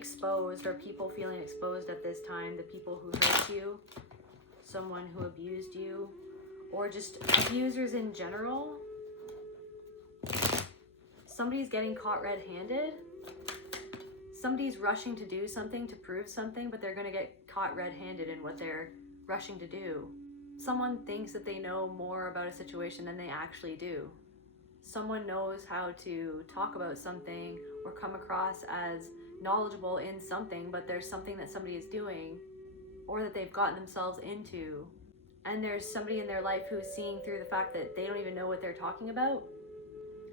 exposed, or people feeling exposed at this time, the people who hurt you, someone who abused you, or just abusers in general. Somebody's getting caught red-handed. Somebody's rushing to do something to prove something, but they're going to get caught red-handed in what they're rushing to do. Someone thinks that they know more about a situation than they actually do. Someone knows how to talk about something or come across as knowledgeable in something, but there's something that somebody is doing or that they've gotten themselves into. And there's somebody in their life who's seeing through the fact that they don't even know what they're talking about.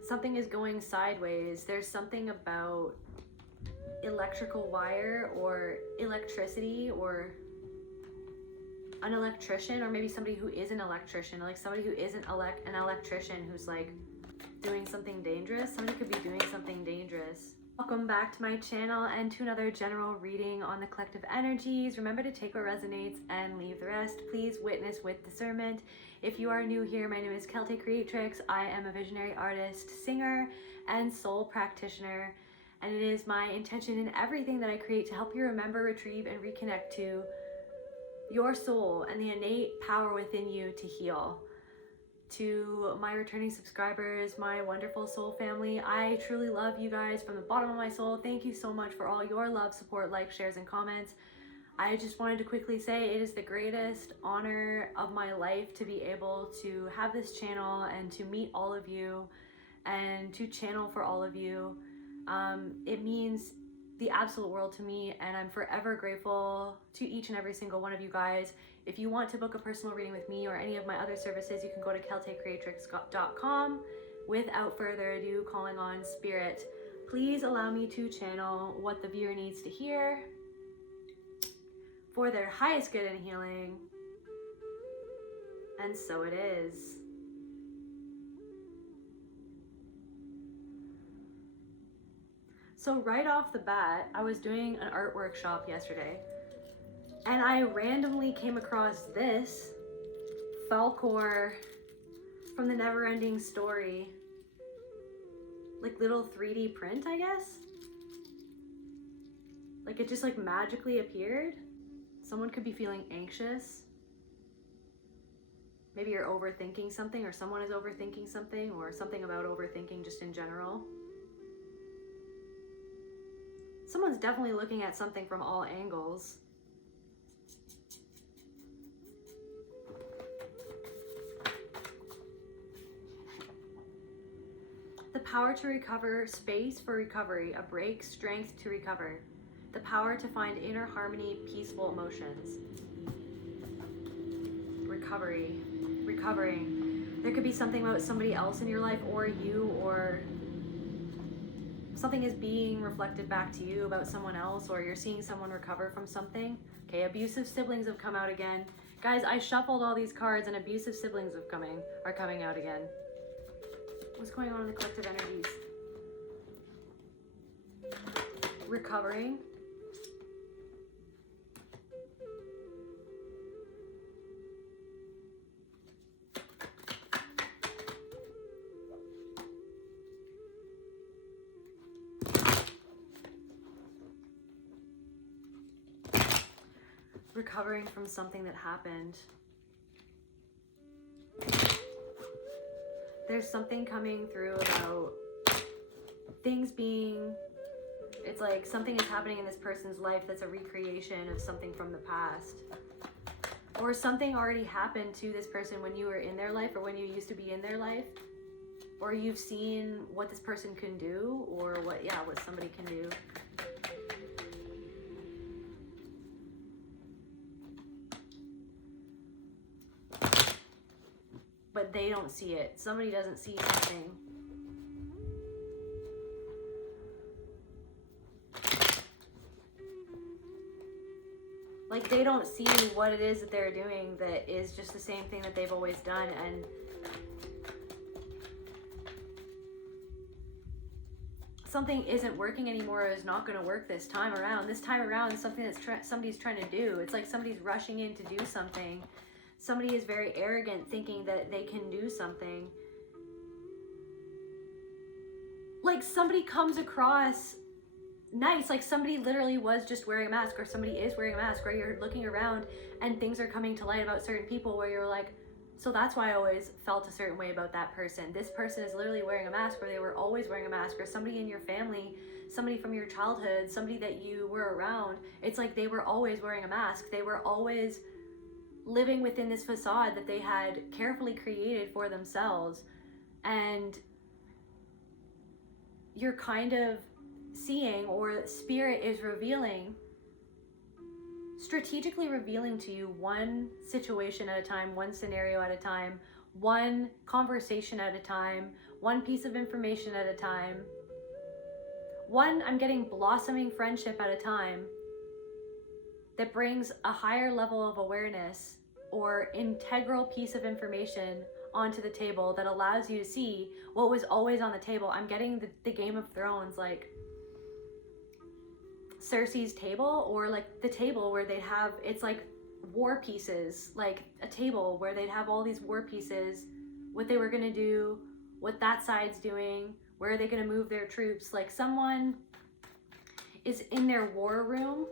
Something is going sideways. There's something about electrical wire or electricity, or an electrician, or maybe somebody who is an electrician, like somebody who isn't an electrician who's like doing something dangerous. Somebody could be doing something dangerous. Welcome back to my channel and to another general reading on the collective energies. Remember to take what resonates and leave the rest. Please witness with discernment. If you are new here, my name is Celtae Creatrix. I am a visionary artist, singer, and soul practitioner. And it is my intention in everything that I create to help you remember, retrieve, and reconnect to your soul and the innate power within you to heal. To my returning subscribers, my wonderful soul family, I truly love you guys from the bottom of my soul. Thank you so much for all your love, support, likes, shares, and comments. I just wanted to quickly say it is the greatest honor of my life to be able to have this channel and to meet all of you and to channel for all of you. It means the absolute world to me, and I'm forever grateful to each and every single one of you guys. If you want to book a personal reading with me or any of my other services, you can go to celtaecreatrix.com. Without further ado, calling on spirit, please allow me to channel what the viewer needs to hear for their highest good and healing. And so it is. So right off the bat, I was doing an art workshop yesterday, and I randomly came across this Falcor from the Neverending Story, like little 3D print, I guess. Like it just like magically appeared. Someone could be feeling anxious. Maybe you're overthinking something, or someone is overthinking something, or something about overthinking just in general. Someone's definitely looking at something from all angles. The power to recover, space for recovery, a break, strength to recover. The power to find inner harmony, peaceful emotions. Recovery, recovering. There could be something about somebody else in your life, or you, or something is being reflected back to you about someone else, or you're seeing someone recover from something. Okay, abusive siblings have come out again. Guys, I shuffled all these cards and abusive siblings are coming out again. What's going on in the collective energies? Recovering. Recovering from something that happened. There's something coming through about things being, it's like something is happening in this person's life that's a recreation of something from the past. Or something already happened to this person when you were in their life, or when you used to be in their life. Or you've seen what this person can do, or what somebody can do. But they don't see it. Somebody doesn't see something. Like they don't see what it is that they're doing that is just the same thing that they've always done, and something isn't working anymore, or is not going to work this time around. This time around is something that's somebody's trying to do. It's like somebody's rushing in to do something. Somebody is very arrogant, thinking that they can do something. Like somebody comes across nice. Like somebody literally was just wearing a mask, or somebody is wearing a mask, or you're looking around and things are coming to light about certain people where you're like, so that's why I always felt a certain way about that person. This person is literally wearing a mask, or they were always wearing a mask, or somebody in your family, somebody from your childhood, somebody that you were around. It's like they were always wearing a mask. They were always living within this facade that they had carefully created for themselves. And you're kind of seeing, or spirit is revealing, strategically revealing to you one situation at a time, one scenario at a time, one conversation at a time, one piece of information at a time, one, I'm getting blossoming friendship at a time, that brings a higher level of awareness or integral piece of information onto the table that allows you to see what was always on the table. I'm getting the Game of Thrones, like Cersei's table, or like the table where they have, it's like war pieces, like a table where they'd have all these war pieces, what they were going to do, what that side's doing, where are they going to move their troops. Like someone is in their war room,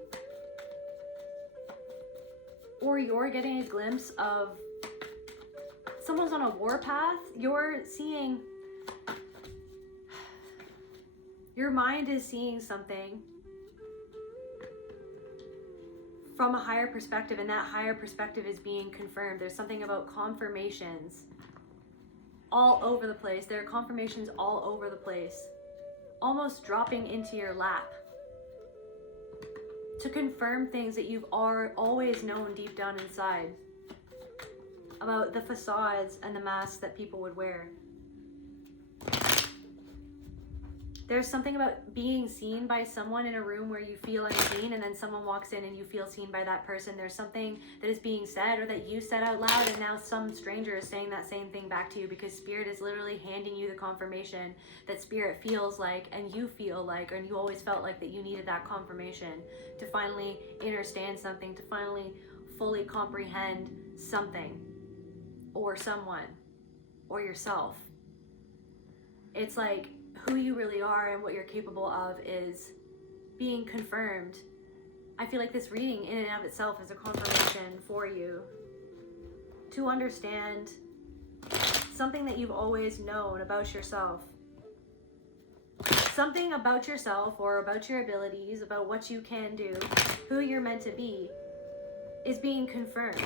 or you're getting a glimpse of someone's on a war path. You're seeing, your mind is seeing something from a higher perspective, and that higher perspective is being confirmed. There's something about confirmations all over the place. There are confirmations all over the place, almost dropping into your lap to confirm things that you've always known deep down inside about the facades and the masks that people would wear. There's something about being seen by someone in a room where you feel unseen, and then someone walks in and you feel seen by that person. There's something that is being said, or that you said out loud, and now some stranger is saying that same thing back to you, because spirit is literally handing you the confirmation that spirit feels like, and you feel like, and you always felt like that you needed that confirmation to finally understand something, to finally fully comprehend something or someone or yourself. It's like who you really are and what you're capable of is being confirmed. I feel like this reading in and of itself is a confirmation for you to understand something that you've always known about yourself. Something about yourself, or about your abilities, about what you can do, who you're meant to be, is being confirmed.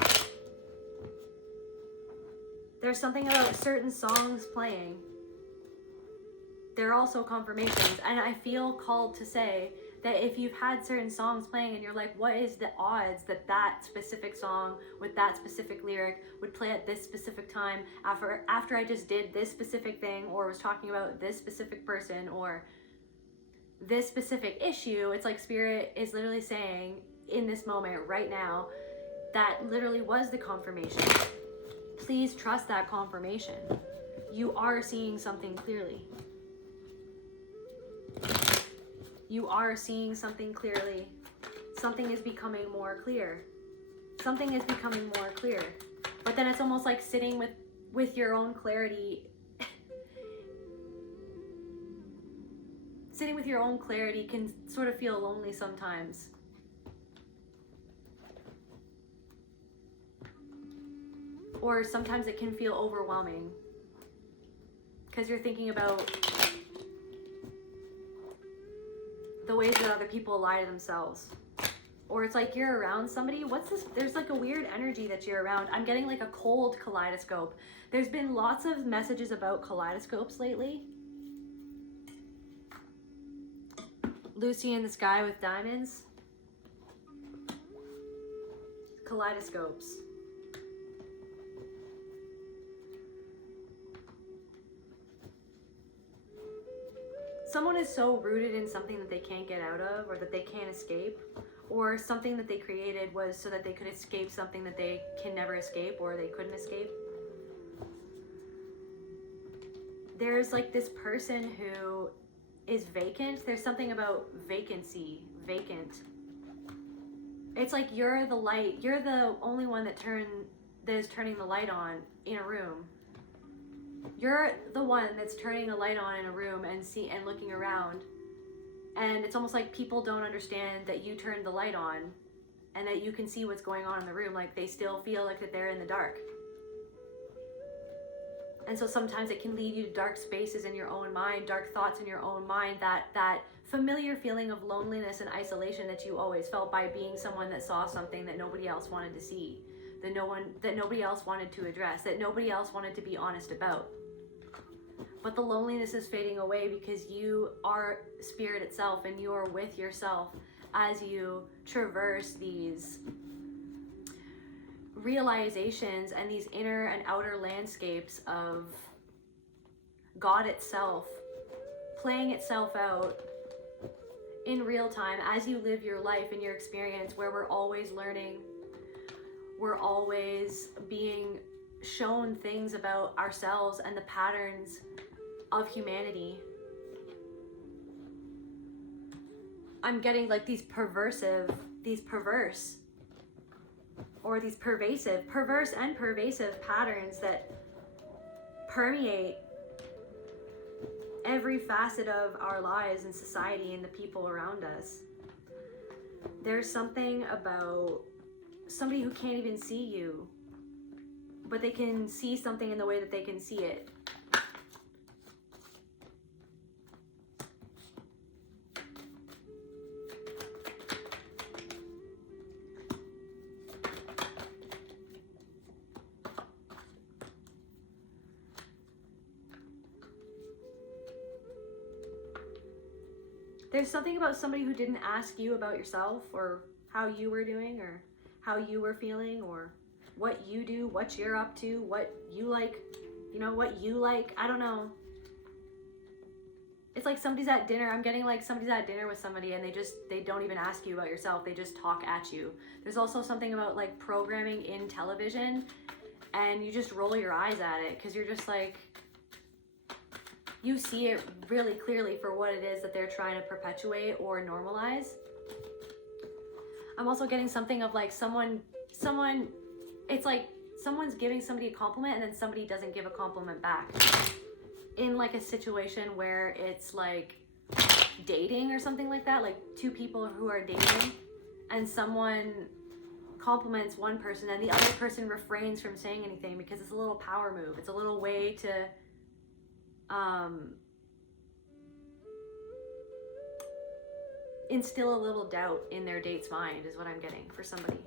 There's something about certain songs playing. They're also confirmations, and I feel called to say that if you've had certain songs playing and you're like, what is the odds that that specific song with that specific lyric would play at this specific time after I just did this specific thing, or was talking about this specific person, or this specific issue? It's like spirit is literally saying in this moment right now, that literally was the confirmation. Please trust that confirmation. You are seeing something clearly. You are seeing something clearly. Something is becoming more clear. Something is becoming more clear. But then it's almost like sitting with your own clarity. Sitting with your own clarity can sort of feel lonely sometimes. Or sometimes it can feel overwhelming, because you're thinking about the ways that other people lie to themselves. Or it's like you're around somebody, what's this? There's like a weird energy that you're around. I'm getting like a cold kaleidoscope. There's been lots of messages about kaleidoscopes lately. Lucy in the sky with diamonds. Kaleidoscopes. Someone is so rooted in something that they can't get out of, or that they can't escape, or something that they created was so that they could escape something that they can never escape, or they couldn't escape. There's like this person who is vacant. There's something about vacancy, vacant. It's like you're the light. You're the only one that is turning the light on in a room. You're the one that's turning the light on in a room and looking around. And it's almost like people don't understand that you turned the light on and that you can see what's going on in the room. Like they still feel like that they're in the dark. And so sometimes it can lead you to dark spaces in your own mind, dark thoughts in your own mind, that familiar feeling of loneliness and isolation that you always felt by being someone that saw something that nobody else wanted to see, that nobody else wanted to address, that nobody else wanted to be honest about. But the loneliness is fading away because you are spirit itself and you are with yourself as you traverse these realizations and these inner and outer landscapes of God itself playing itself out in real time as you live your life and your experience, where we're always learning, we're always being shown things about ourselves and the patterns of humanity. I'm getting like these perverse and pervasive patterns that permeate every facet of our lives and society and the people around us. There's something about somebody who can't even see you, but they can see something in the way that they can see it. There's something about somebody who didn't ask you about yourself or how you were doing or how you were feeling or what you do, what you're up to, what you like, what you like. I don't know. It's like somebody's at dinner. I'm getting like somebody's at dinner with somebody and they don't even ask you about yourself. They just talk at you. There's also something about like programming in television and you just roll your eyes at it because you're just like, you see it really clearly for what it is that they're trying to perpetuate or normalize. I'm also getting something of like someone, it's like someone's giving somebody a compliment and then somebody doesn't give a compliment back. In like a situation where it's like dating or something like that, like two people who are dating and someone compliments one person and the other person refrains from saying anything because it's a little power move. It's a little way to instill a little doubt in their date's mind is what I'm getting for somebody.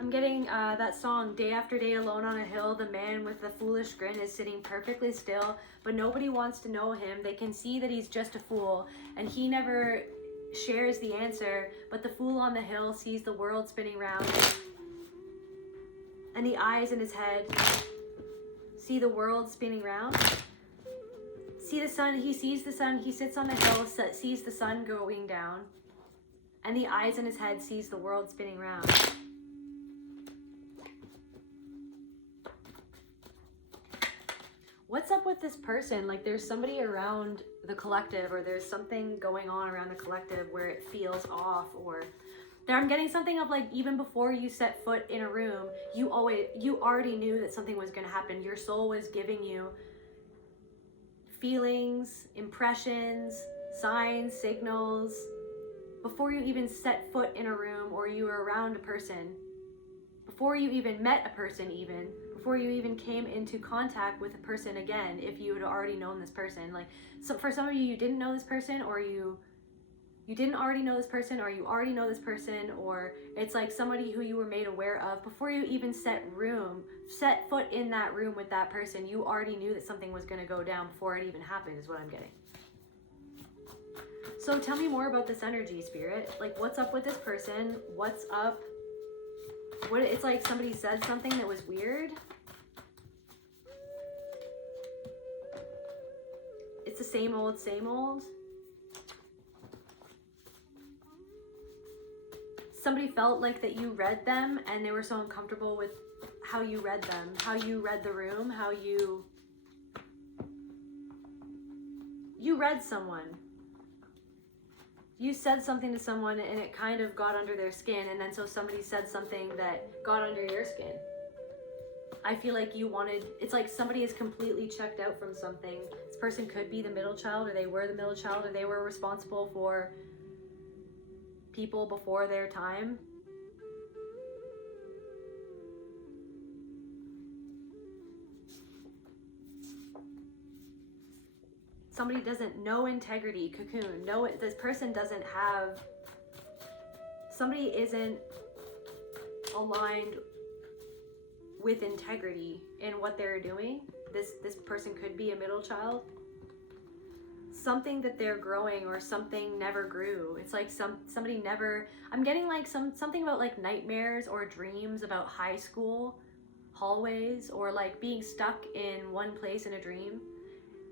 I'm getting that song, Day After Day Alone on a Hill, the man with the foolish grin is sitting perfectly still, but nobody wants to know him. They can see that he's just a fool, and he never shares the answer, but the fool on the hill sees the world spinning round, and the eyes in his head see the world spinning round. See the sun, he sees the sun, he sits on the hill, sees the sun going down, and the eyes in his head sees the world spinning round. What's up with this person? Like there's somebody around the collective, or there's something going on around the collective where it feels off, or there I'm getting something of like even before you set foot in a room, you already knew that something was going to happen. Your soul was giving you feelings, impressions, signs, signals before you even set foot in a room or you were around a person, before you even met a person, even before you even came into contact with a person again. If you had already known this person, like, so for some of you, you didn't know this person, or you didn't already know this person, or you already know this person, or it's like somebody who you were made aware of before you even set foot in that room with that person. You already knew that something was going to go down before it even happened, is what I'm getting. So tell me more about this energy, Spirit. Like, what's up with this person? What's up? What, it's like somebody said something that was weird. It's the same old, same old. Somebody felt like that you read them and they were so uncomfortable with how you read them, how you read the room, how you read someone. You said something to someone and it kind of got under their skin, and then so somebody said something that got under your skin. I feel like you wanted, it's like somebody is completely checked out from something. This person could be the middle child, or they were the middle child, or they were responsible for people before their time. Somebody doesn't know integrity, cocoon. No, this person doesn't have, somebody isn't aligned with integrity in what they're doing. This person could be a middle child. Something that they're growing, or something never grew. It's like somebody never, I'm getting like something about like nightmares or dreams about high school hallways, or like being stuck in one place in a dream.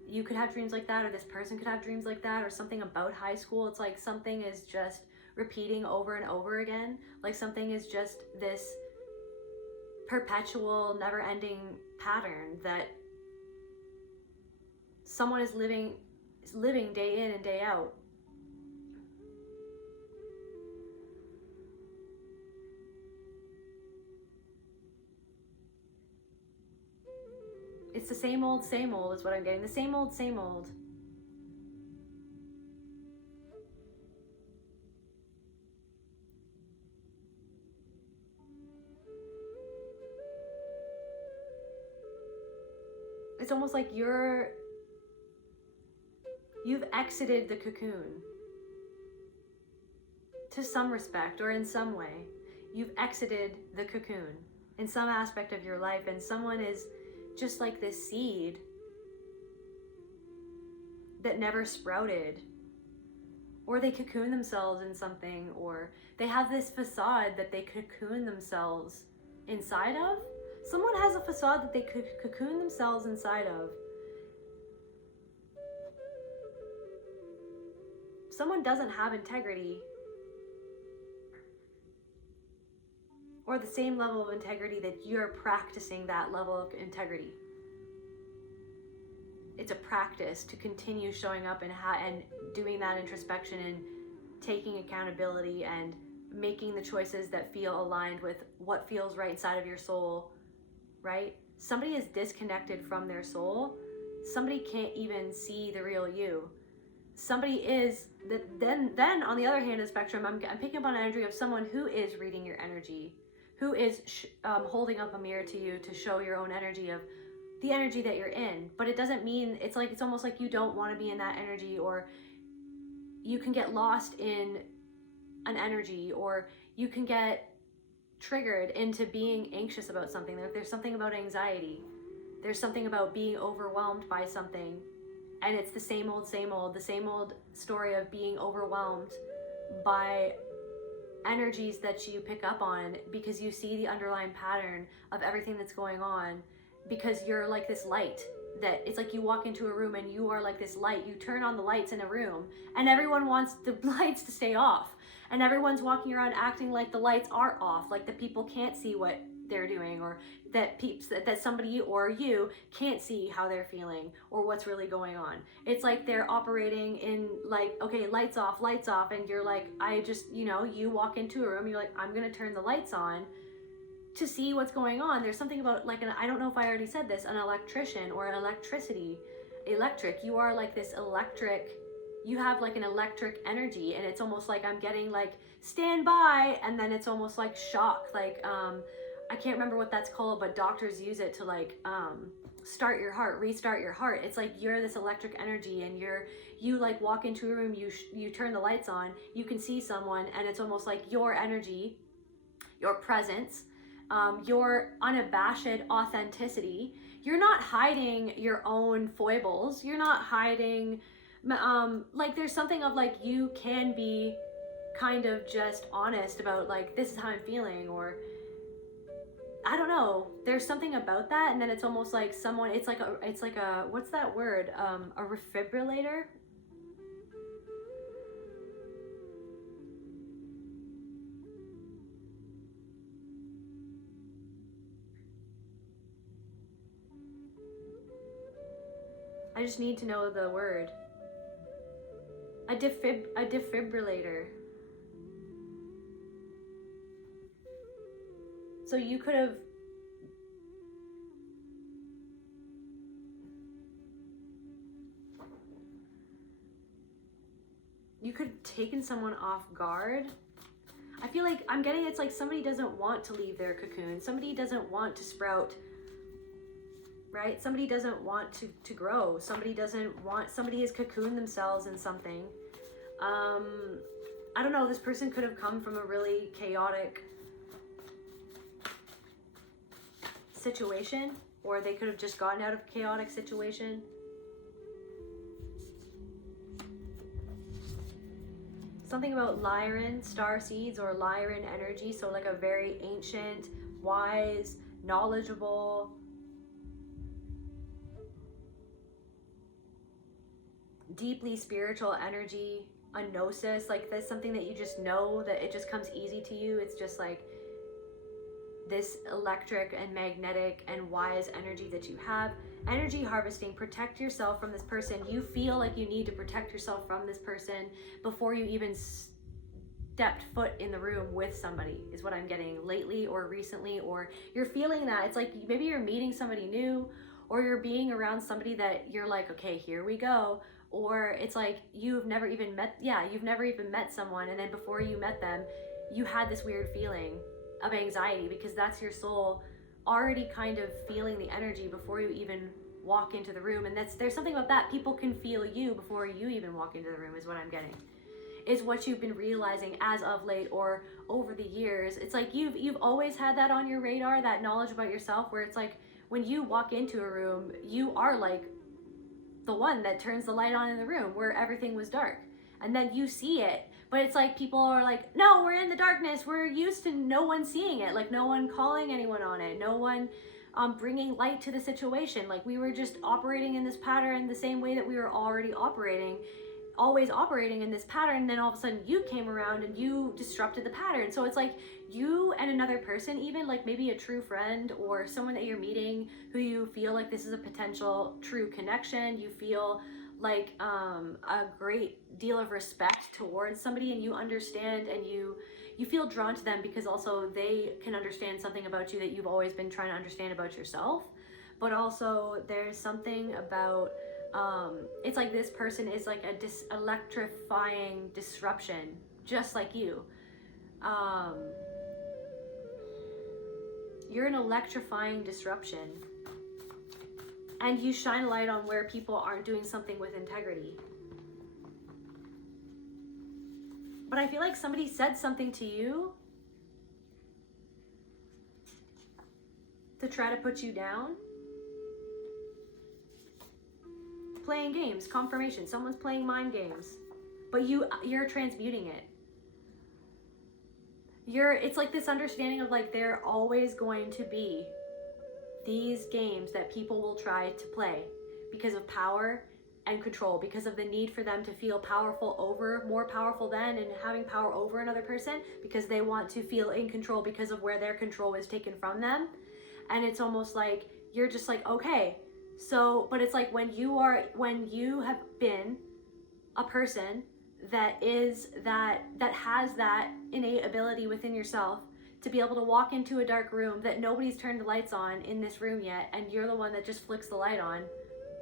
You could have dreams like that, or this person could have dreams like that, or something about high school. It's like something is just repeating over and over again. Like something is just this perpetual, never-ending pattern that someone is living day in and day out. It's the same old is what I'm getting. The same old. It's almost like you've exited the cocoon to some respect, or in some way. You've exited the cocoon in some aspect of your life, and someone is just like this seed that never sprouted, or they cocoon themselves in something, or they have this facade that they cocoon themselves inside of. Someone has a facade that they could cocoon themselves inside of. Someone doesn't have integrity, or the same level of integrity that you're practicing that level of integrity. It's a practice to continue showing up and doing that introspection and taking accountability and making the choices that feel aligned with what feels right inside of your soul, right? Somebody is disconnected from their soul. Somebody can't even see the real you. Somebody is, then on the other hand of the spectrum, I'm picking up on an energy of someone who is reading your energy, who is holding up a mirror to you to show your own energy of the energy that you're in. But it doesn't mean, it's almost like you don't want to be in that energy, or you can get lost in an energy, or you can get triggered into being anxious about something. There's something about anxiety. There's something about being overwhelmed by something. And it's the same old story of being overwhelmed by energies that you pick up on, because you see the underlying pattern of everything that's going on, because you're like this light that it's like you walk into a room and you are like this light. You turn on the lights in a room and everyone wants the lights to stay off, and everyone's walking around acting like the lights are off, like the people can't see what they're doing, or that that somebody or you can't see how they're feeling or what's really going on. It's like they're operating in like, okay, lights off, and you're like, I just, you walk into a room, you're like, I'm gonna turn the lights on to see what's going on. There's something about like I don't know if I already said this, an electrician or an electric. You are like this electric, you have like an electric energy, and it's almost like I'm getting like stand by, and then it's almost like shock, like I can't remember what that's called, but doctors use it to like start your heart, restart your heart. It's like you're this electric energy, and you like walk into a room, you turn the lights on, you can see someone, and it's almost like your energy, your presence, your unabashed authenticity. You're not hiding your own foibles. You're not hiding, like there's something of like you can be kind of just honest about like, this is how I'm feeling, or I don't know. There's something about that, and then it's almost like someone. It's like a what's that word? A defibrillator. I just need to know the word. A defibrillator. So you could have taken someone off guard. I feel like I'm getting it's like somebody doesn't want to leave their cocoon. Somebody doesn't want to sprout, right? Somebody doesn't want to grow. Somebody has cocooned themselves in something. I don't know, this person could have come from a really chaotic situation, or they could have just gotten out of a chaotic situation. Something about Lyran, star seeds, or Lyran energy. So like a very ancient, wise, knowledgeable, deeply spiritual energy, a gnosis. Like that's something that you just know, that it just comes easy to you. It's just like this electric and magnetic and wise energy that you have. Energy harvesting, protect yourself from this person. You feel like you need to protect yourself from this person before you even stepped foot in the room with somebody, is what I'm getting lately or recently, or you're feeling that. It's like maybe you're meeting somebody new, or you're being around somebody that you're like, okay, here we go. Or it's like you've never even met someone, and then before you met them, you had this weird feeling of anxiety because that's your soul already kind of feeling the energy before you even walk into the room. And there's something about that. People can feel you before you even walk into the room, is what I'm getting. Is what you've been realizing as of late or over the years. It's like you've always had that on your radar, that knowledge about yourself, where it's like when you walk into a room, you are like the one that turns the light on in the room where everything was dark. And then you see it. But it's like people are like, no, we're in the darkness. We're used to no one seeing it. Like no one calling anyone on it. No one bringing light to the situation. Like we were just operating in this pattern the same way that we were already operating. Always operating in this pattern. And then all of a sudden you came around and you disrupted the pattern. So it's like you and another person, even like maybe a true friend or someone that you're meeting who you feel like this is a potential true connection. You feel like a great deal of respect towards somebody, and you understand and you feel drawn to them because also they can understand something about you that you've always been trying to understand about yourself. But also there's something about it's like this person is like a electrifying disruption, just like you. You're an electrifying disruption. And you shine a light on where people aren't doing something with integrity. But I feel like somebody said something to you to try to put you down. Playing games, confirmation. Someone's playing mind games. But you're transmuting it. It's like this understanding of like they're always going to be these games that people will try to play because of power and control, because of the need for them to feel more powerful than, and having power over another person because they want to feel in control because of where their control is taken from them. And it's almost like you're just like, okay, so, but it's like when you have been a person that has that innate ability within yourself to be able to walk into a dark room that nobody's turned the lights on in this room yet, and you're the one that just flicks the light on,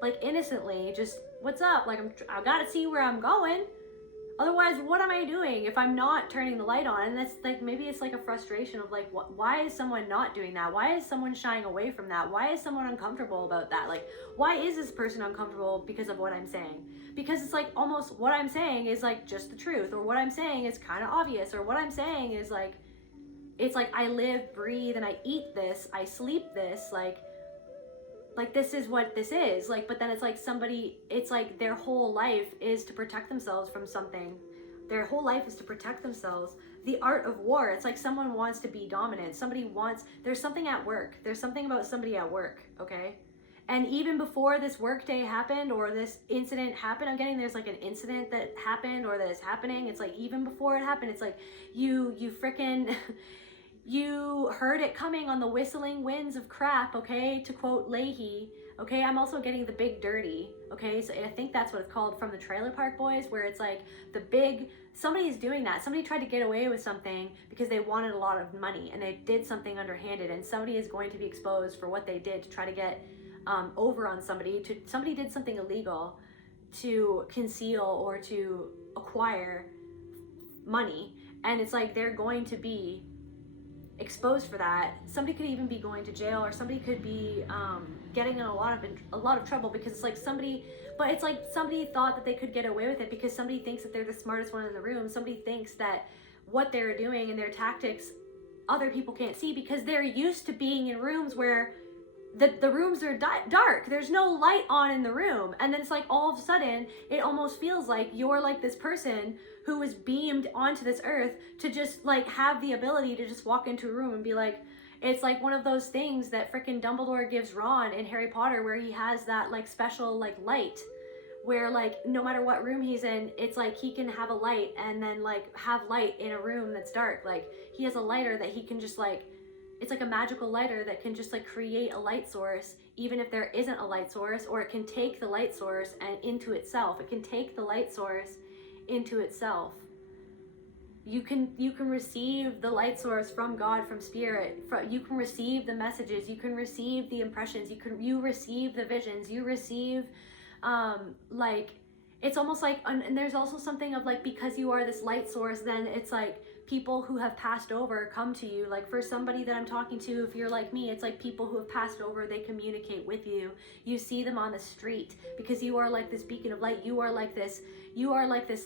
like innocently, just what's up? Like I gotta see where I'm going. Otherwise, what am I doing if I'm not turning the light on? And that's like maybe it's like a frustration of like, why is someone not doing that? Why is someone shying away from that? Why is someone uncomfortable about that? Like, why is this person uncomfortable because of what I'm saying? Because it's like almost what I'm saying is like just the truth, or what I'm saying is kind of obvious, or what I'm saying is like, it's like I live, breathe, and I eat this, I sleep this, like this is what this is. Like, but then it's like somebody, it's like their whole life is to protect themselves from something. Their whole life is to protect themselves. The art of war, it's like someone wants to be dominant. There's something at work. There's something about somebody at work, okay? And even before this work day happened or this incident happened, I'm getting there's like an incident that happened or that is happening. It's like even before it happened, it's like you frickin' you heard it coming on the whistling winds of crap, okay? To quote Leahy, Okay, I'm also getting the big dirty. Okay, so I think that's what it's called from the Trailer Park Boys, where it's like the big, somebody's doing that. Somebody tried to get away with something because they wanted a lot of money and they did something underhanded, and somebody is going to be exposed for what they did to try to get over on somebody. Somebody did something illegal to conceal or to acquire money, and it's like they're going to be exposed for that. Somebody could even be going to jail, or somebody could be getting in a lot of trouble because it's like somebody, but it's like somebody thought that they could get away with it because somebody thinks that they're the smartest one in the room. Somebody thinks that what they're doing and their tactics other people can't see because they're used to being in rooms where the rooms are dark. There's no light on in the room, and then it's like all of a sudden it almost feels like you're like this person who was beamed onto this earth to just like have the ability to just walk into a room and be like, it's like one of those things that frickin' Dumbledore gives Ron in Harry Potter, where he has that like special like light, where like no matter what room he's in, it's like he can have a light and then like have light in a room that's dark. Like he has a lighter that he can just like, it's like a magical lighter that can just like create a light source even if there isn't a light source, or it can take the light source and into itself. It can take the light source into itself. You can receive the light source from God, from spirit. You can receive the messages. You can receive the impressions. You receive the visions. You receive, like, it's almost like, and there's also something of like, because you are this light source, then it's like people who have passed over come to you. Like for somebody that I'm talking to, if you're like me, it's like people who have passed over, they communicate with you. You see them on the street because you are like this beacon of light. You are like this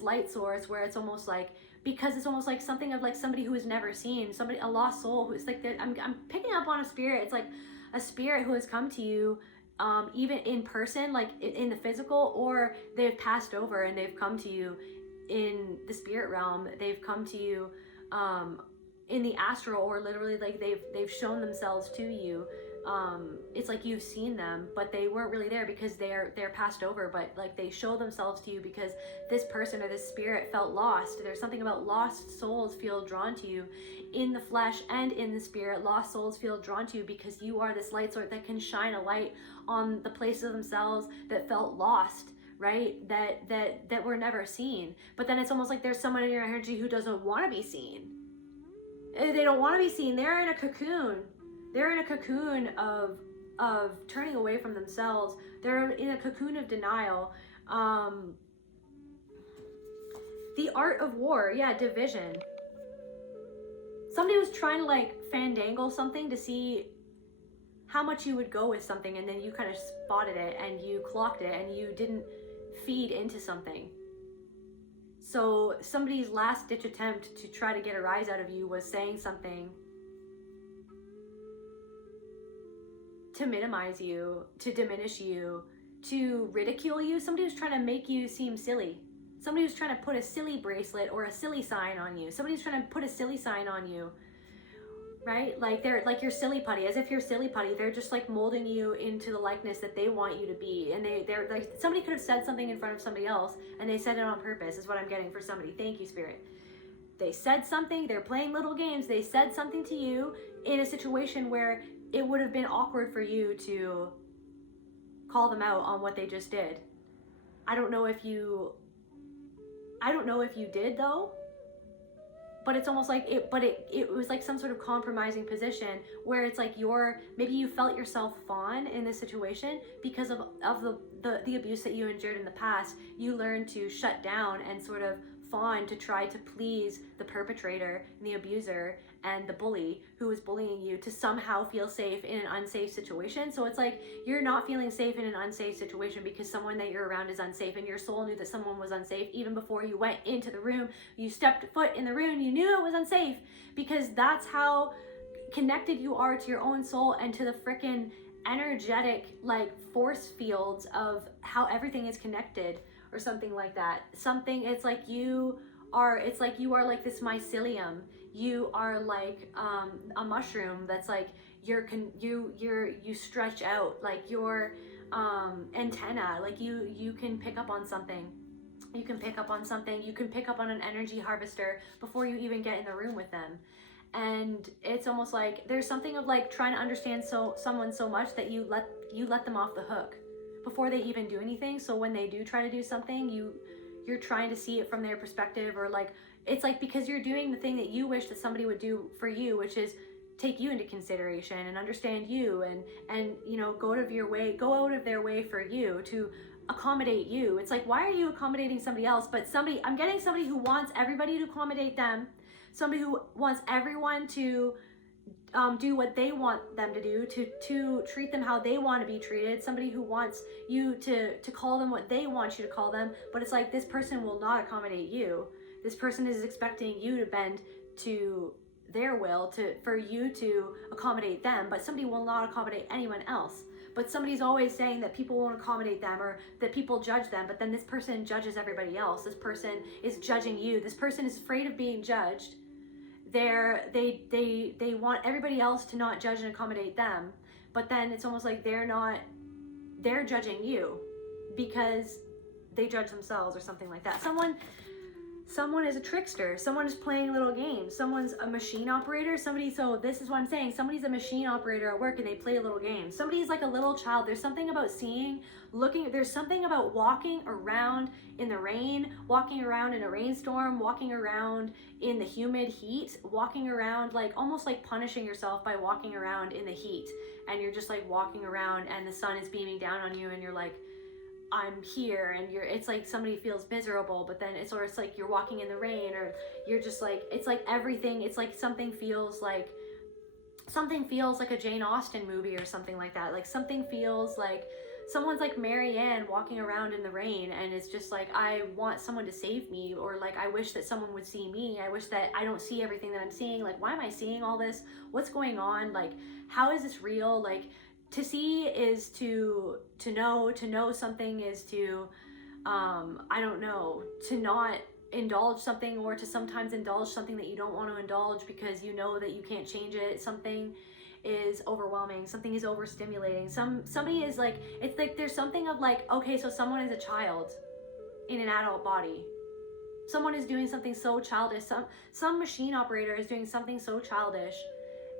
light source where it's almost like, because it's almost like something of like somebody who is never seen, somebody, a lost soul who is like, I'm picking up on a spirit. It's like a spirit who has come to you, even in person, like in the physical, or they've passed over and they've come to you in the spirit realm. They've come to you in the astral, or literally like they've shown themselves to you. It's like you've seen them, but they weren't really there because they're passed over, but like they show themselves to you because this person or this spirit felt lost. There's something about lost souls feel drawn to you in the flesh and in the spirit. Lost souls feel drawn to you because you are this light source that can shine a light on the places of themselves that felt lost, right? That were never seen. But then it's almost like there's someone in your energy who doesn't want to be seen. They don't want to be seen. They're in a cocoon. They're in a cocoon of turning away from themselves. They're in a cocoon of denial. The art of war, yeah, division. Somebody was trying to like fandangle something to see how much you would go with something, and then you kind of spotted it and you clocked it and you didn't feed into something. So somebody's last ditch attempt to try to get a rise out of you was saying something to minimize you, to diminish you, to ridicule you. Somebody was trying to make you seem silly. Somebody was trying to put a silly bracelet or a silly sign on you. Somebody's trying to put a silly sign on you, right? Like they're like your silly putty, as if you're silly putty. They're just like molding you into the likeness that they want you to be. And they're like, somebody could have said something in front of somebody else and they said it on purpose, is what I'm getting for somebody. Thank you, Spirit. They said something, they're playing little games. They said something to you in a situation where it would have been awkward for you to call them out on what they just did. I don't know if you did though, but it's almost like it was like some sort of compromising position where it's like maybe you felt yourself fawn in this situation because of the abuse that you endured in the past. You learned to shut down and sort of fawn to try to please the perpetrator and the abuser and the bully who was bullying you to somehow feel safe in an unsafe situation. So it's like you're not feeling safe in an unsafe situation because someone that you're around is unsafe, and your soul knew that someone was unsafe even before you went into the room. You stepped foot in the room, you knew it was unsafe, because that's how connected you are to your own soul and to the freaking energetic like force fields of how everything is connected, or something like that. It's like you are like this mycelium. You are like a mushroom that's like you stretch out like your antenna. Like you can pick up on something. You can pick up on something. You can pick up on an energy harvester before you even get in the room with them. And it's almost like there's something of like trying to understand someone so much that you let them off the hook before they even do anything. So when they do try to do something, you're trying to see it from their perspective, or like it's like because you're doing the thing that you wish that somebody would do for you, which is take you into consideration and understand you, and you know, go out of their way for you, to accommodate you. It's like, why are you accommodating somebody else? But I'm getting somebody who wants everybody to accommodate them, somebody who wants everyone to do what they want them to do, to treat them how they want to be treated, somebody who wants you to call them what they want you to call them. But it's like, this person will not accommodate you. This person is expecting you to bend to their will, for you to accommodate them, but somebody will not accommodate anyone else. But somebody's always saying that people won't accommodate them, or that people judge them, but then this person judges everybody else. This person is judging you. This person is afraid of being judged. They want everybody else to not judge and accommodate them, but then it's almost like they're judging you because they judge themselves or something like that. Someone is a trickster. Someone is playing little games. Someone's a machine operator. So this is what I'm saying. Somebody's a machine operator at work and they play little games. Somebody's like a little child. There's something about there's something about walking around in the rain, walking around in a rainstorm, walking around in the humid heat, walking around like almost like punishing yourself by walking around in the heat. And you're just like walking around and the sun is beaming down on you and you're like, I'm here, and it's like somebody feels miserable, but then it's like you're walking in the rain, or you're just like, it's like everything, it's like something feels like a Jane Austen movie or something like that. Like something feels like someone's like Mary Ann walking around in the rain, and it's just like, I want someone to save me, or like I wish that someone would see me. I wish that I don't see everything that I'm seeing. Like, why am I seeing all this? What's going on? Like, how is this real? Like, to see is to know something is to I don't know, to not indulge something, or to sometimes indulge something that you don't want to indulge because you know that you can't change it. Something is overwhelming, something is overstimulating, somebody is like, it's like there's something of like, okay, so someone is a child in an adult body. Someone is doing something so childish. Some machine operator is doing something so childish.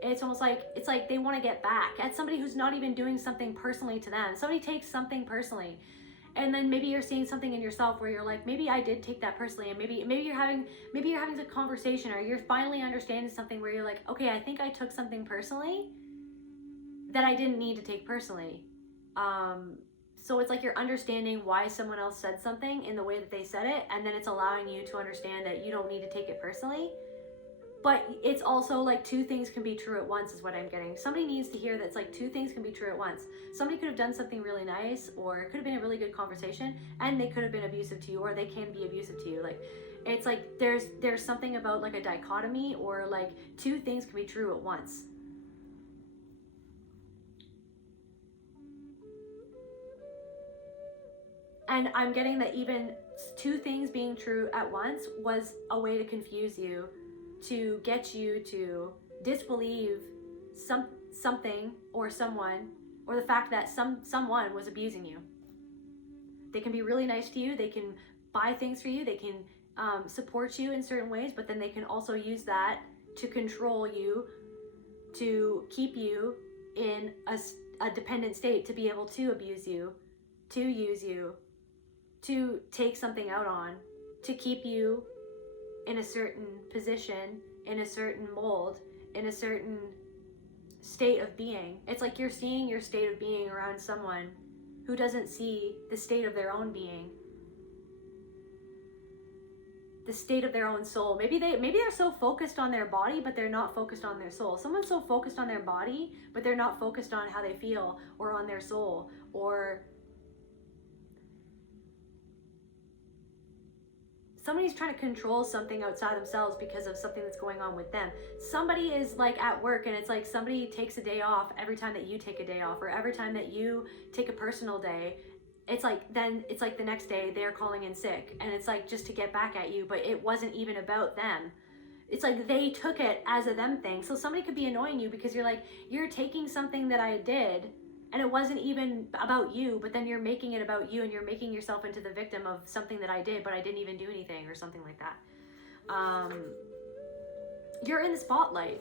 It's almost like, it's like they want to get back at somebody who's not even doing something personally to them. Somebody takes something personally, and then maybe you're seeing something in yourself where you're like, maybe I did take that personally, and maybe you're having a conversation, or you're finally understanding something where you're like, okay, I think I took something personally that I didn't need to take personally. So it's like you're understanding why someone else said something in the way that they said it, and then it's allowing you to understand that you don't need to take it personally. But it's also like two things can be true at once is what I'm getting. Somebody needs to hear that it's like two things can be true at once. Somebody could have done something really nice, or it could have been a really good conversation, and they could have been abusive to you, or they can be abusive to you. Like, it's like there's something about like a dichotomy, or like two things can be true at once. And I'm getting that even two things being true at once was a way to confuse you, to get you to disbelieve something or someone, or the fact that someone was abusing you. They can be really nice to you, they can buy things for you, they can support you in certain ways, but then they can also use that to control you, to keep you in a dependent state, to be able to abuse you, to use you, to take something out on, to keep you in a certain position, in a certain mold, in a certain state of being. It's like you're seeing your state of being around someone who doesn't see the state of their own being, the state of their own soul. Maybe they're so focused on their body, but they're not focused on their soul. Someone's so focused on their body, but they're not focused on how they feel, or on their soul, or somebody's trying to control something outside themselves because of something that's going on with them. Somebody is like at work, and it's like somebody takes a day off every time that you take a day off, or every time that you take a personal day. It's like, then it's like the next day they're calling in sick, and it's like just to get back at you, but it wasn't even about them. It's like they took it as a them thing. So somebody could be annoying you because you're like, you're taking something that I did, and it wasn't even about you, but then you're making it about you, and you're making yourself into the victim of something that I did, but I didn't even do anything, or something like that. you're in the spotlight.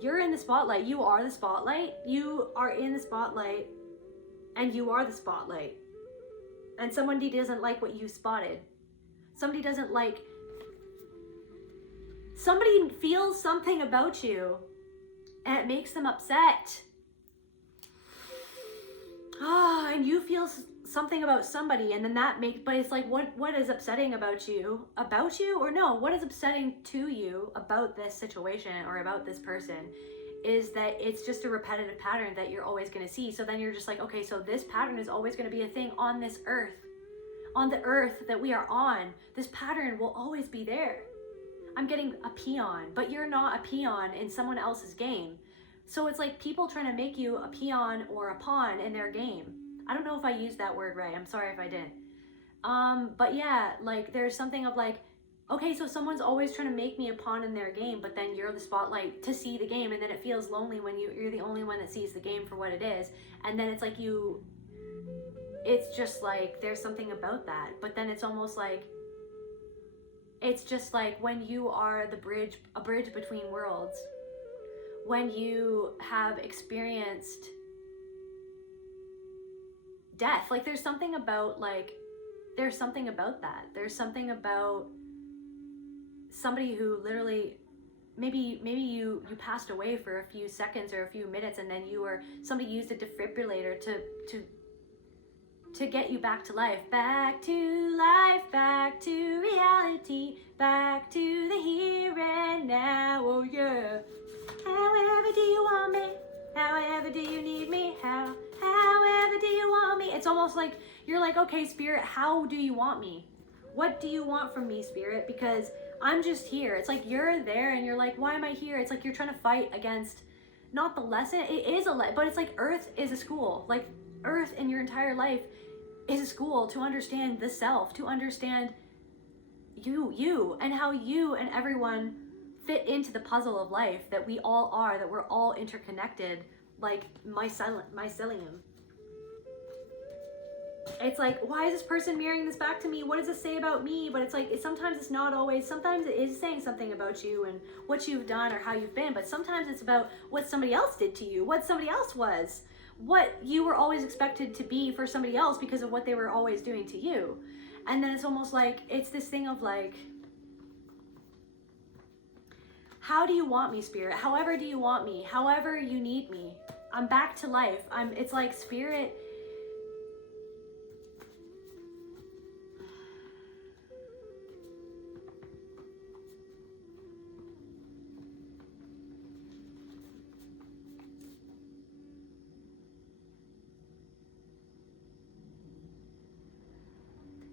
You're in the spotlight. You are the spotlight. You are in the spotlight, and you are the spotlight. And somebody doesn't like what you spotted. Somebody doesn't like, somebody feels something about you and it makes them upset. And you feel something about somebody, and then that makes, but it's like, what is upsetting about you? About you? Or no, what is upsetting to you about this situation or about this person is that it's just a repetitive pattern that you're always going to see. So then you're just like, okay, so this pattern is always going to be a thing on this earth. On the earth that we are on, this pattern will always be there. I'm getting a peon, but you're not a peon in someone else's game. So it's like people trying to make you a peon or a pawn in their game. I don't know if I used that word right. I'm sorry if I didn't. But yeah, like there's something of like, okay, so someone's always trying to make me a pawn in their game, but then you're the spotlight to see the game, and then it feels lonely when you're the only one that sees the game for what it is. And then it's like it's just like there's something about that. But then it's almost like, it's just like when you are a bridge between worlds, when you have experienced death, like there's something about that. There's something about somebody who literally, maybe you passed away for a few seconds or a few minutes, and then somebody used a defibrillator to get you back to life, back to reality, back to the here and now. Oh yeah. However do you want me? However do you need me? However do you want me? It's almost like you're like, okay, Spirit, how do you want me? What do you want from me, Spirit? Because I'm just here. It's like you're there and you're like, why am I here? It's like you're trying to fight against, not the lesson. It is but it's like Earth is a school. Like Earth in your entire life is a school to understand the self, to understand you and how you and everyone fit into the puzzle of life that we all are, that we're all interconnected, like mycelium. It's like, why is this person mirroring this back to me? What does it say about me? But it's like, sometimes it's not always, sometimes it is saying something about you and what you've done or how you've been, but sometimes it's about what somebody else did to you, what somebody else was, what you were always expected to be for somebody else because of what they were always doing to you. And then it's almost like, it's this thing of like, how do you want me, Spirit? However do you want me? However you need me. I'm back to life. It's like Spirit.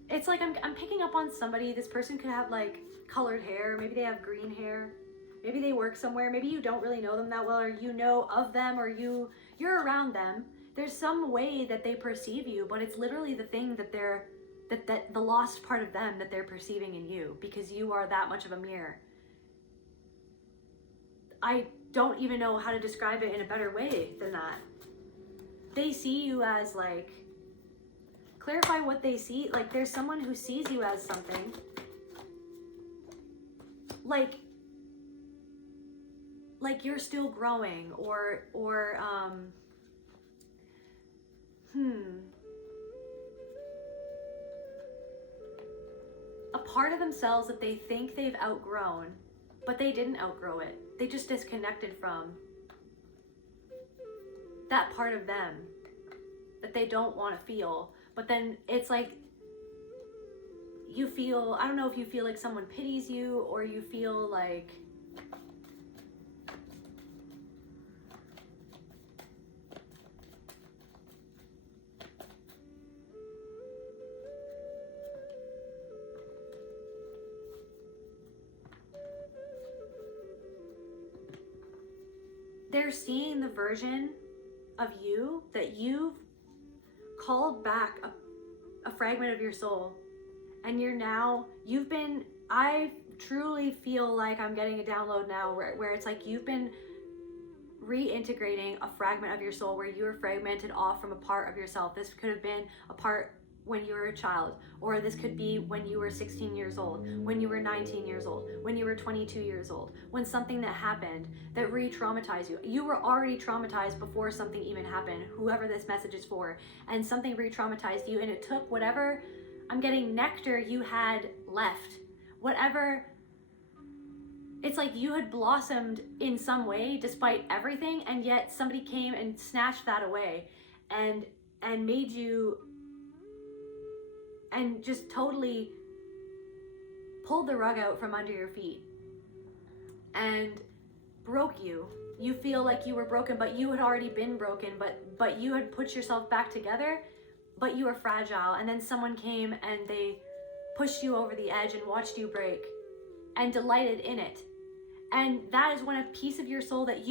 It's like I'm picking up on somebody. This person could have like colored hair. Maybe they have green hair. Maybe they work somewhere. Maybe you don't really know them that well, or you know of them, or you're around them. There's some way that they perceive you, but it's literally the thing that the lost part of them that they're perceiving in you, because you are that much of a mirror. I don't even know how to describe it in a better way than that. They see you as like, clarify what they see. Like there's someone who sees you as something. Like you're still growing, or a part of themselves that they think they've outgrown, but they didn't outgrow it. They just disconnected from that part of them that they don't want to feel. But then it's like you feel, I don't know if you feel like someone pities you, or you feel like they're seeing the version of you that you've called back a fragment of your soul, and I truly feel like I'm getting a download now where it's like you've been reintegrating a fragment of your soul where you were fragmented off from a part of yourself. This could have been a part when you were a child, or this could be when you were 16 years old, when you were 19 years old, when you were 22 years old, when something that happened that re-traumatized you. You were already traumatized before something even happened, whoever this message is for, and something re-traumatized you, and it took whatever, I'm getting nectar you had left, whatever, it's like you had blossomed in some way despite everything, and yet somebody came and snatched that away and made you, and just totally pulled the rug out from under your feet and broke you. You feel like you were broken, but you had already been broken, but you had put yourself back together, but you were fragile. And then someone came and they pushed you over the edge and watched you break and delighted in it. And that is when a piece of your soul that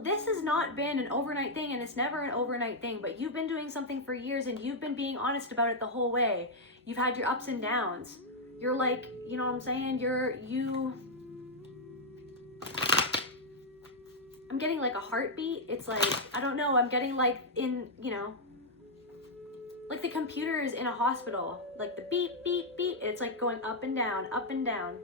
this has not been an overnight thing, and it's never an overnight thing, but you've been doing something for years and you've been being honest about it the whole way. You've had your ups and downs. You're like, you know what I'm saying? I'm getting like a heartbeat. It's like, I don't know, I'm getting like in, like the computer is in a hospital, like the beep, beep, beep. It's like going up and down, up and down.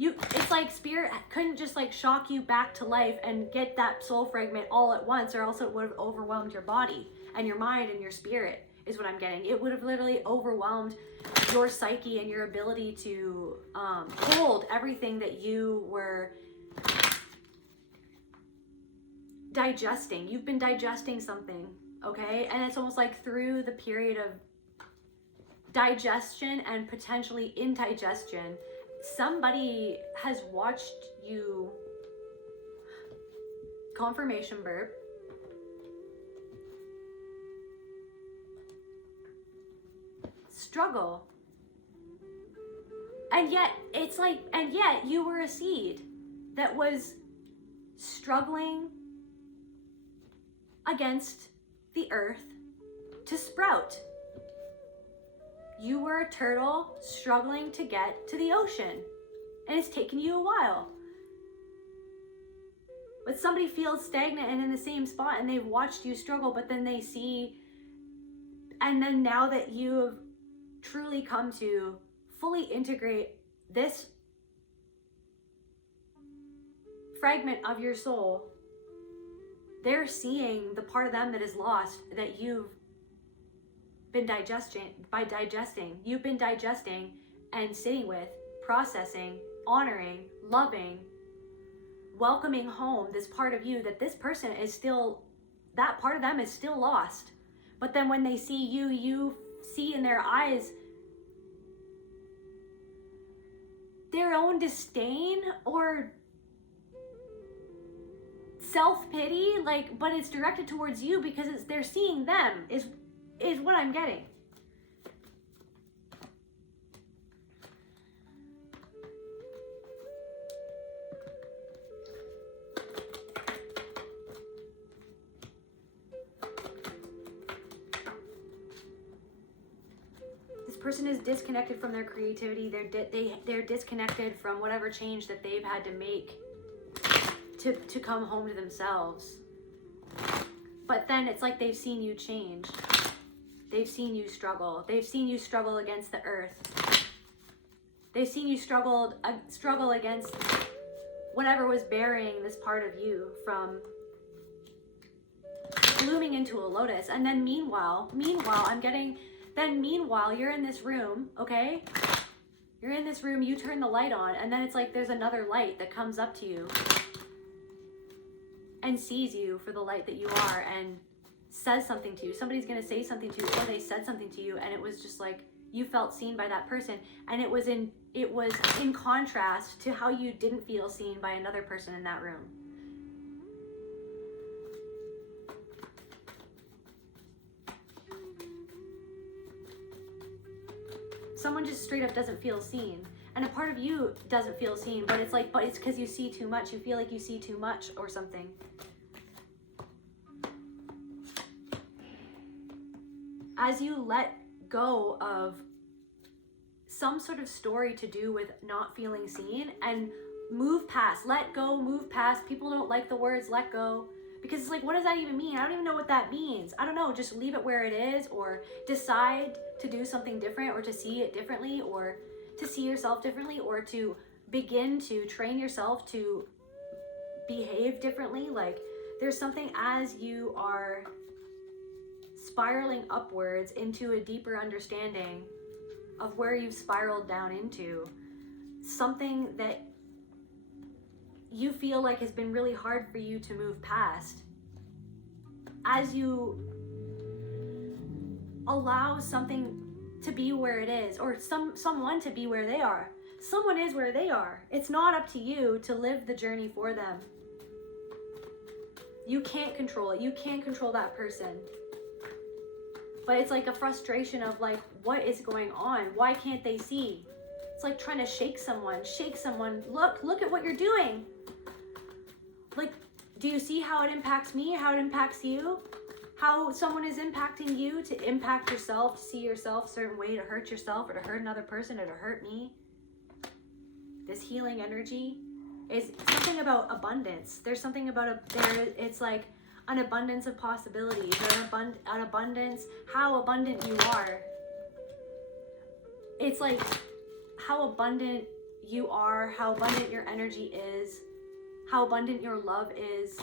It's like spirit couldn't just like shock you back to life and get that soul fragment all at once, or else it would have overwhelmed your body and your mind and your spirit, is what I'm getting. It would have literally overwhelmed your psyche and your ability to hold everything that you were digesting. You've been digesting something, okay? And it's almost like through the period of digestion and potentially indigestion, somebody has watched you, confirmation burp, struggle. And yet you were a seed that was struggling against the earth to sprout. You were a turtle struggling to get to the ocean, and it's taken you a while. But somebody feels stagnant and in the same spot, and they've watched you struggle, but then they see, and then now that you have truly come to fully integrate this fragment of your soul, they're seeing the part of them that is lost, that you've been digesting. You've been digesting and sitting with, processing, honoring, loving, welcoming home this part of you that this person is still, that part of them is still lost. But then when they see you, you see in their eyes their own disdain or self-pity, like, but it's directed towards you because they're seeing them, is what I'm getting. This person is disconnected from their creativity. They're disconnected from whatever change that they've had to make to come home to themselves. But then it's like they've seen you change. They've seen you struggle. They've seen you struggle against the earth. They've seen you struggle against whatever was burying this part of you from blooming into a lotus. And then meanwhile, I'm getting, then meanwhile, you're in this room, okay? You're in this room, you turn the light on, and then it's like there's another light that comes up to you and sees you for the light that you are and says something to you. Somebody's going to say something to you, or they said something to you, and it was just like you felt seen by that person, and it was in contrast to how you didn't feel seen by another person in that room. Someone just straight up doesn't feel seen, and a part of you doesn't feel seen, but it's like, but it's because you see too much. You feel like you see too much or something. As you let go of some sort of story to do with not feeling seen and move past, let go, move past. People don't like the words let go. Because it's like, what does that even mean? I don't even know what that means. I don't know, just leave it where it is, or decide to do something different, or to see it differently, or to see yourself differently, or to begin to train yourself to behave differently. Like, there's something, as you are spiraling upwards into a deeper understanding of where you've spiraled down into, something that you feel like has been really hard for you to move past. As you allow something to be where it is, or someone to be where they are. Someone is where they are. It's not up to you to live the journey for them. You can't control it. You can't control that person. But it's like a frustration of like, what is going on? Why can't they see? It's like trying to shake someone. Look at what you're doing. Like, do you see how it impacts me? How it impacts you? How someone is impacting you to impact yourself, to see yourself a certain way, to hurt yourself, or to hurt another person, or to hurt me. This healing energy is something about abundance. There's something about it's like an abundance of possibilities, or an abundance, how abundant you are. It's like how abundant you are, how abundant your energy is, how abundant your love is.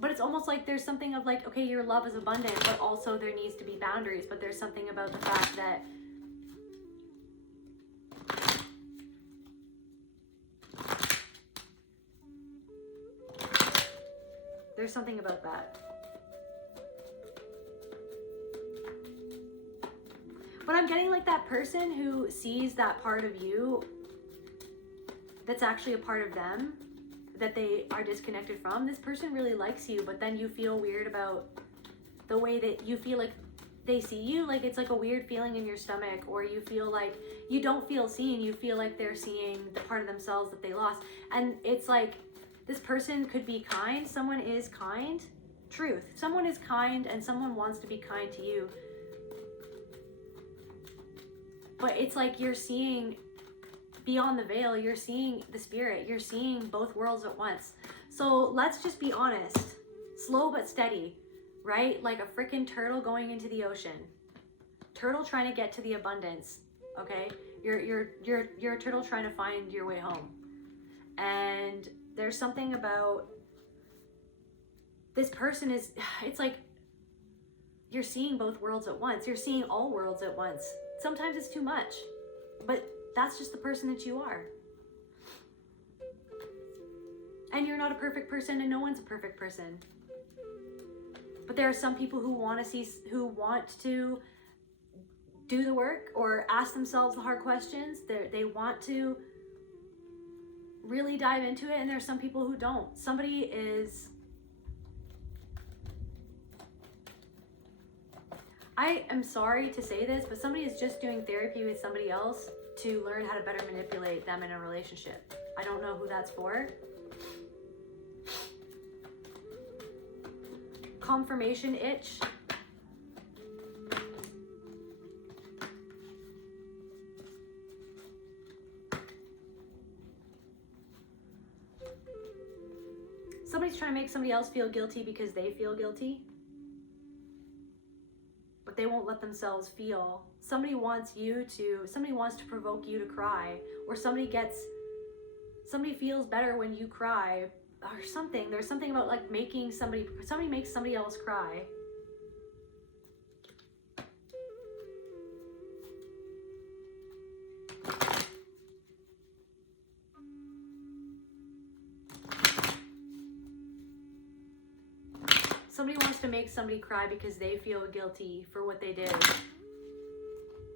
But it's almost like there's something of like, okay, your love is abundant, but also there needs to be boundaries. But there's something about the fact that there's something about that. But I'm getting like that person who sees that part of you that's actually a part of them, that they are disconnected from. This person really likes you, but then you feel weird about the way that you feel like they see you. Like, it's like a weird feeling in your stomach, or you feel like you don't feel seen. You feel like they're seeing the part of themselves that they lost. And it's like, this person could be kind. Someone is kind. Truth. Someone is kind, and someone wants to be kind to you. But it's like you're seeing beyond the veil. You're seeing the spirit. You're seeing both worlds at once. So let's just be honest. Slow but steady, right? Like a freaking turtle going into the ocean. Turtle trying to get to the abundance. Okay? You're a turtle trying to find your way home. And there's something about this person is, it's like you're seeing both worlds at once. You're seeing all worlds at once. Sometimes it's too much, but that's just the person that you are. And you're not a perfect person, and no one's a perfect person. But there are some people who want to do the work, or ask themselves the hard questions. They want to really dive into it, and there's some people who don't. I am sorry to say this, but somebody is just doing therapy with somebody else to learn how to better manipulate them in a relationship. I don't know who that's for. Confirmation itch. Somebody's trying to make somebody else feel guilty because they feel guilty, but they won't let themselves feel. Somebody wants to provoke you to cry, or somebody feels better when you cry, or something. There's something about like somebody makes somebody else cry. Somebody wants to make somebody cry because they feel guilty for what they did.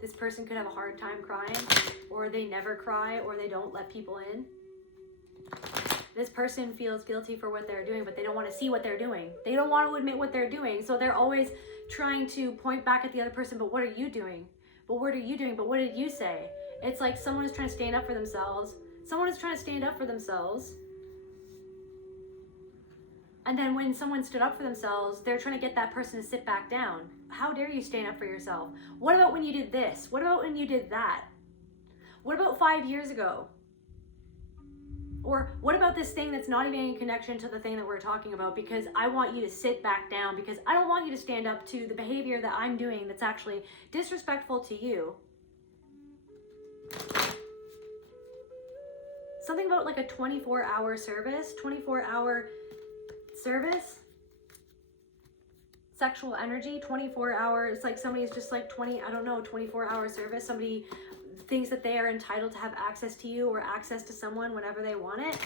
This person could have a hard time crying, or they never cry, or they don't let people in. This person feels guilty for what they're doing, but they don't want to see what they're doing. They don't want to admit what they're doing. So they're always trying to point back at the other person, but what are you doing? But what are you doing? But what did you say? It's like someone is trying to stand up for themselves. Someone is trying to stand up for themselves. And then when someone stood up for themselves, they're trying to get that person to sit back down. How dare you stand up for yourself? What about when you did this? What about when you did that? What about 5 years ago? Or what about this thing that's not even in connection to the thing that we're talking about, because I want you to sit back down, because I don't want you to stand up to the behavior that I'm doing that's actually disrespectful to you. Something about like a 24-hour service, 24-hour service, sexual energy, 24 hours, like somebody's just like 24-hour service. Somebody thinks that they are entitled to have access to you or access to someone whenever they want it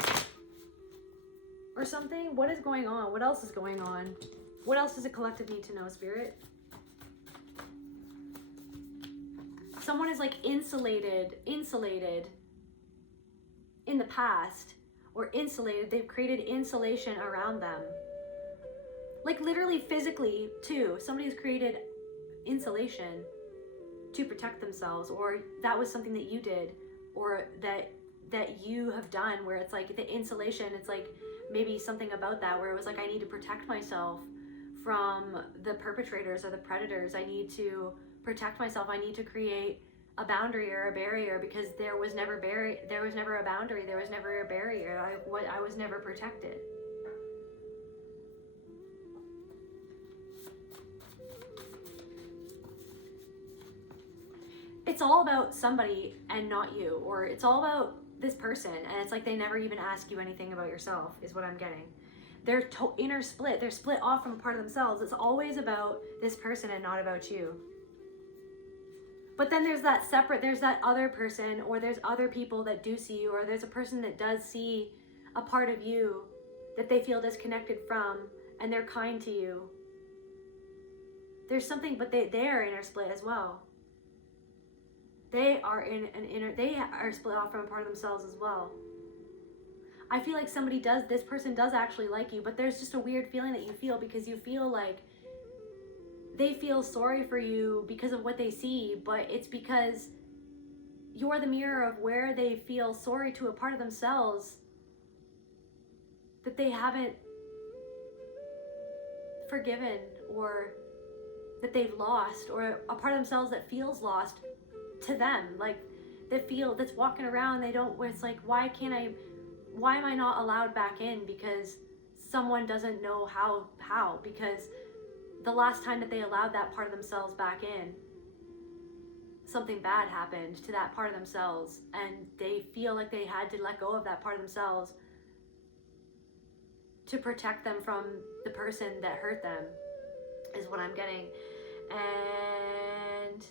or something. What is going on? What else is going on? What else does a collective need to know, Spirit? Someone is like insulated in the past, or insulated. They've created insulation around them. Like literally physically too. Somebody's created insulation to protect themselves, or that was something that you did, or that you have done, where it's like the insulation, it's like maybe something about that where it was like, I need to protect myself from the perpetrators or the predators. I need to protect myself. I need to create a boundary or a barrier, because there was never a boundary, there was never a barrier. I was never protected. It's all about somebody and not you, or it's all about this person, and it's like they never even ask you anything about yourself, is what I'm getting. They're inner split. They're split off from a part of themselves. It's always about this person and not about you. But then there's that other person, or there's other people that do see you, or there's a person that does see a part of you that they feel disconnected from, and they're kind to you. There's something, but they are inner split as well. They are they are split off from a part of themselves as well. I feel like this person does actually like you, but there's just a weird feeling that you feel, because you feel like they feel sorry for you because of what they see, but it's because you're the mirror of where they feel sorry to a part of themselves that they haven't forgiven, or that they've lost, or a part of themselves that feels lost to them, like that's walking around, where it's like, why am I not allowed back in? Because someone doesn't know how, because the last time that they allowed that part of themselves back in, something bad happened to that part of themselves, and they feel like they had to let go of that part of themselves to protect them from the person that hurt them, is what I'm getting. And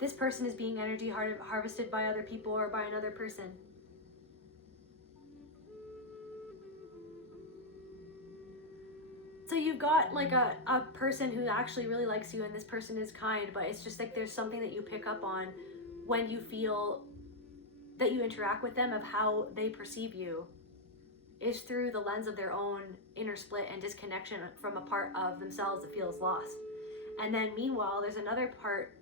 this person is being energy harvested by other people, or by another person. So you've got like a person who actually really likes you, and this person is kind, but it's just like there's something that you pick up on when you feel that you interact with them, of how they perceive you is through the lens of their own inner split and disconnection from a part of themselves that feels lost. And then meanwhile, there's another part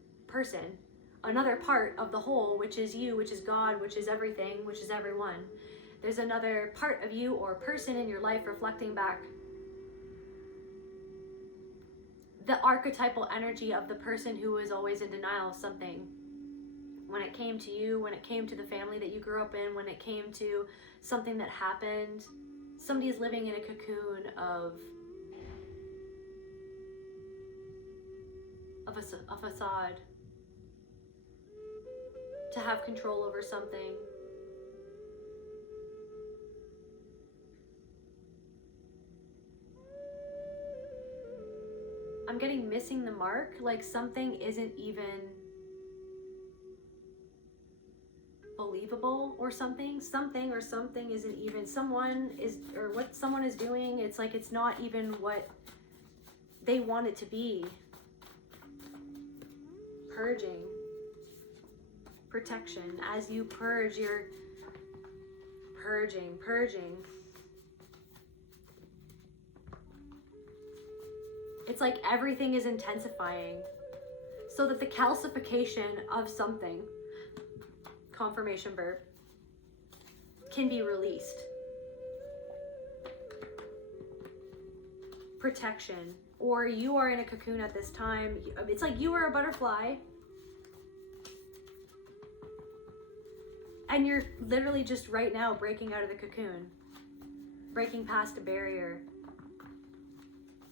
of the whole, which is you, which is God, which is everything, which is everyone. There's another part of you or person in your life reflecting back the archetypal energy of the person who was always in denial of something. When it came to you, when it came to the family that you grew up in, when it came to something that happened, somebody is living in a cocoon of a facade to have control over something. I'm getting missing the mark, like something isn't even believable, or something isn't even, someone is, or what someone is doing, it's like it's not even what they want it to be. Purging, protection, as you purge, you're purging. It's like everything is intensifying, so that the calcification of something, confirmation verb, can be released. Protection, or you are in a cocoon at this time. It's like you are a butterfly And you're literally just right now breaking out of the cocoon, breaking past a barrier.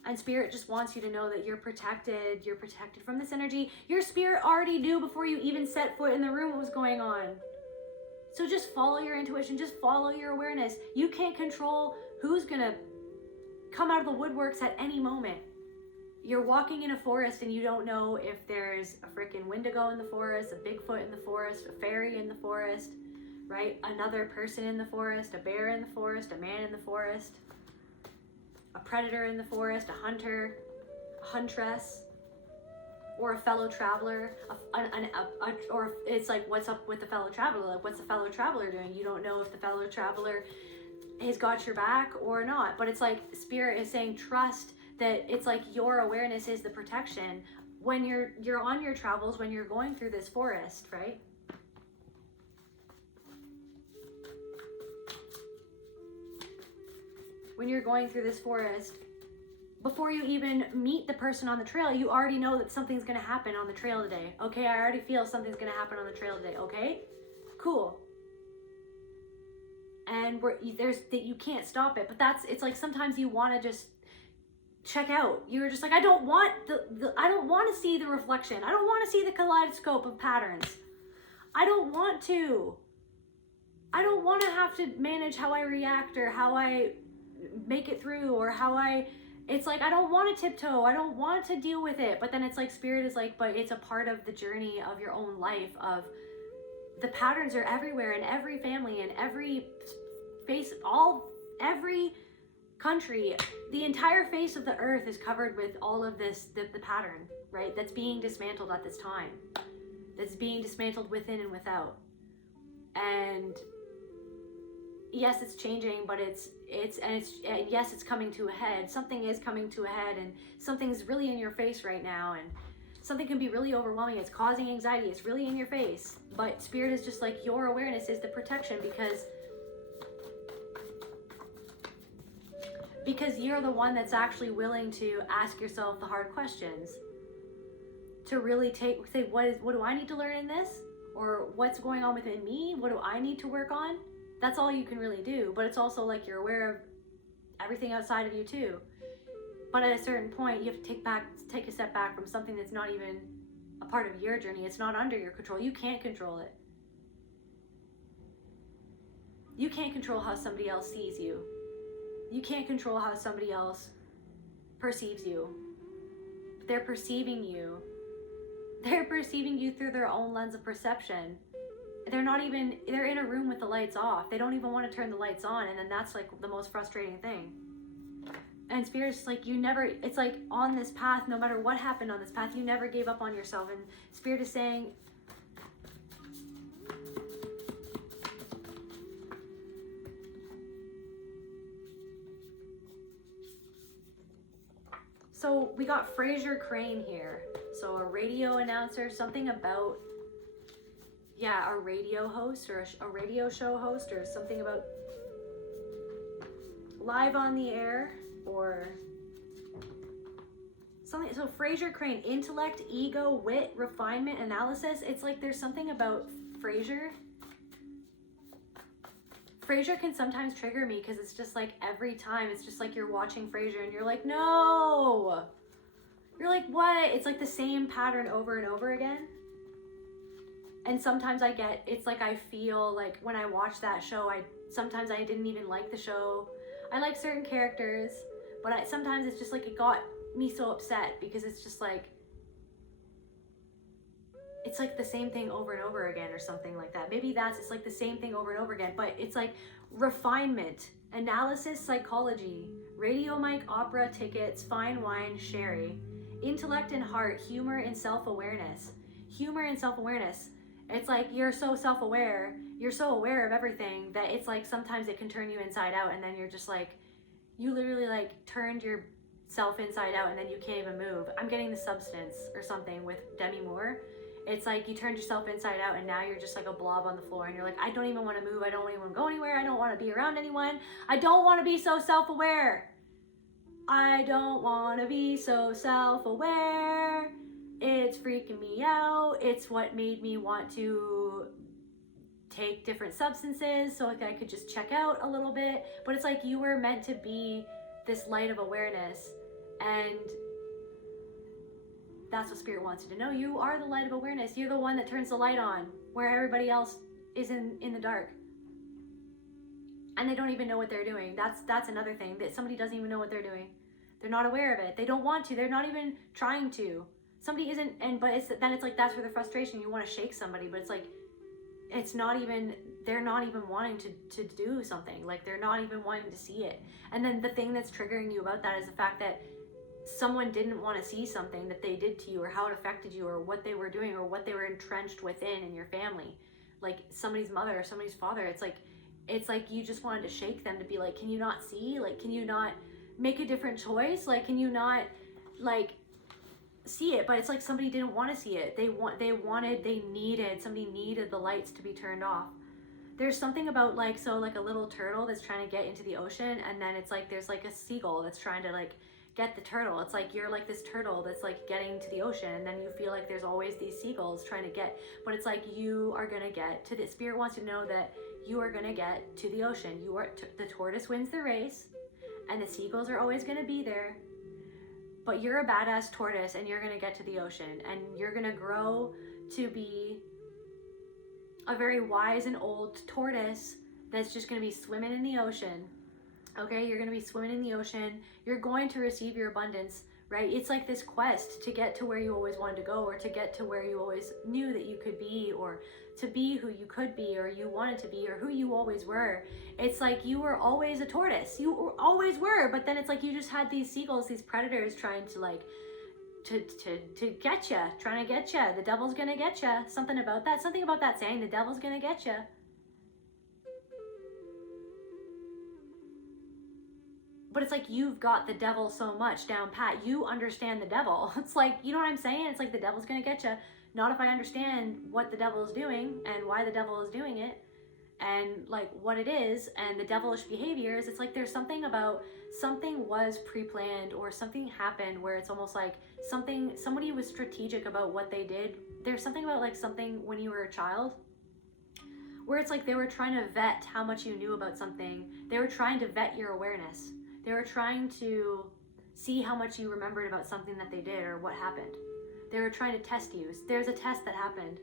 And spirit just wants you to know that you're protected from this energy. Your spirit already knew before you even set foot in the room what was going on. So just follow your intuition, just follow your awareness. You can't control who's gonna come out of the woodworks at any moment. You're walking in a forest and you don't know if there's a freaking Wendigo in the forest, a Bigfoot in the forest, a fairy in the forest, right? Another person in the forest, a bear in the forest, a man in the forest, a predator in the forest, a hunter, a huntress, or a fellow traveler, or it's like, what's up with the fellow traveler? Like, what's the fellow traveler doing? You don't know if the fellow traveler has got your back or not. But it's like spirit is saying, trust that it's like your awareness is the protection when you're on your travels, when you're going through this forest, right? When you're going through this forest, before you even meet the person on the trail, you already know that something's going to happen on the trail today. Okay, I already feel something's going to happen on the trail today. Okay, cool. And you can't stop it. But it's like sometimes you want to just check out. You're just like, I don't want I don't want to see the reflection. I don't want to see the kaleidoscope of patterns. I don't want to. I don't want to have to manage how I react or how I make it through or it's like, I don't want to tiptoe. I don't want to deal with it. But then it's like, spirit is like, but it's a part of the journey of your own life. Of the patterns are everywhere in every family, in every face, every country. The entire face of the earth is covered with all of this, the pattern, right? That's being dismantled at this time. That's being dismantled within and without. And yes, it's changing, but yes, it's coming to a head. Something is coming to a head, and something's really in your face right now, and something can be really overwhelming. It's causing anxiety. It's really in your face. But spirit is just like, your awareness is the protection, because you're the one that's actually willing to ask yourself the hard questions, to really say, what do I need to learn in this? Or what's going on within me? What do I need to work on? That's all you can really do. But it's also like you're aware of everything outside of you too. But at a certain point, you have to take a step back from something that's not even a part of your journey. It's not under your control. You can't control it. You can't control how somebody else sees you. You can't control how somebody else perceives you. They're perceiving you. They're perceiving you through their own lens of perception. They're in a room with the lights off. They don't even want to turn the lights on. And then that's like the most frustrating thing. And spirit's like, it's like on this path, no matter what happened on this path, you never gave up on yourself. And spirit is saying, so we got Fraser Crane here. So a radio announcer, something about, a radio host or a radio show host, or something about live on the air or something. So Fraser Crane, intellect, ego, wit, refinement, analysis. It's like there's something about Fraser. Frasier can sometimes trigger me because it's just like every time it's just like you're watching Frasier and you're like, no. You're like, what? It's like the same pattern over and over again. And sometimes it's like I feel like when I watch that show, sometimes I didn't even like the show. I like certain characters, but sometimes it's just like it got me so upset because it's just like, it's like the same thing over and over again or something like that. Maybe it's like the same thing over and over again, but it's like refinement, analysis, psychology, radio mic, opera, tickets, fine wine, sherry, intellect and heart, humor and self-awareness. Humor and self-awareness. It's like you're so self-aware, you're so aware of everything that it's like sometimes it can turn you inside out, and then you're just like, you literally like turned yourself inside out and then you can't even move. I'm getting The Substance or something with Demi Moore. It's like you turned yourself inside out and now you're just like a blob on the floor and you're like, I don't even want to move. I don't even want to go anywhere. I don't want to be around anyone. I don't want to be so self-aware. I don't want to be so self-aware. It's freaking me out. It's what made me want to take different substances so like I could just check out a little bit. But it's like you were meant to be this light of awareness, and that's what Spirit wants you to know. You are the light of awareness. You're the one that turns the light on where everybody else is in the dark. And they don't even know what they're doing. That's another thing, that somebody doesn't even know what they're doing. They're not aware of it. They don't want to. They're not even trying to. Somebody isn't, then it's like, that's where the frustration, you want to shake somebody, but it's like, it's not even, they're not even wanting to do something. Like, they're not even wanting to see it. And then the thing that's triggering you about that is the fact that someone didn't want to see something that they did to you, or how it affected you, or what they were doing, or what they were entrenched within in your family. Like somebody's mother or somebody's father. It's like you just wanted to shake them to be like, can you not see? Like, can you not make a different choice? Like, can you not like see it? But it's like somebody didn't want to see it. Somebody needed the lights to be turned off. There's something about like, so like a little turtle that's trying to get into the ocean, and then it's like there's like a seagull that's trying to like get the turtle. It's like you're like this turtle that's like getting to the ocean, and then you feel like there's always these seagulls trying to get, but it's like you are gonna get to the, Spirit wants you to know that you are gonna get to the ocean. You are the tortoise wins the race, and the seagulls are always gonna be there, but you're a badass tortoise, and you're gonna get to the ocean, and you're gonna grow to be a very wise and old tortoise that's just gonna be swimming in the ocean. Okay, you're gonna be swimming in the ocean. You're going to receive your abundance, right? It's like this quest to get to where you always wanted to go, or to get to where you always knew that you could be, or to be who you could be, or you wanted to be, or who you always were. It's like you were always a tortoise. You always were, but then it's like you just had these seagulls, these predators trying to like, to get you, trying to get you. The devil's gonna get you. Something about that saying, the devil's gonna get you. But it's like you've got the devil so much down pat. You understand the devil. It's like, you know what I'm saying? It's like the devil's gonna get you. Not if I understand what the devil is doing and why the devil is doing it, and like what it is, and the devilish behaviors. It's like there's something about, something was pre-planned, or something happened where it's almost like somebody was strategic about what they did. There's something about like something when you were a child where it's like they were trying to vet how much you knew about something. They were trying to vet your awareness. They were trying to see how much you remembered about something that they did or what happened. They were trying to test you. There's a test that happened.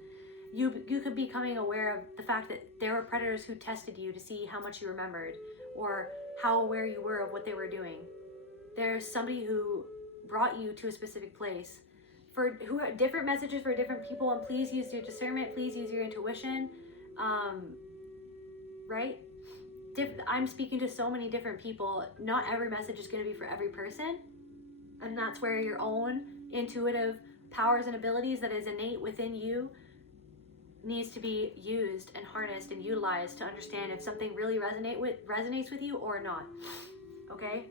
You could be becoming aware of the fact that there were predators who tested you to see how much you remembered, or how aware you were of what they were doing. There's somebody who brought you to a specific place. Different messages for different people, and please use your discernment, please use your intuition, right? I'm speaking to so many different people. Not every message is going to be for every person, and that's where your own intuitive powers and abilities that is innate within you needs to be used and harnessed and utilized to understand if something really resonates with you or not. Okay?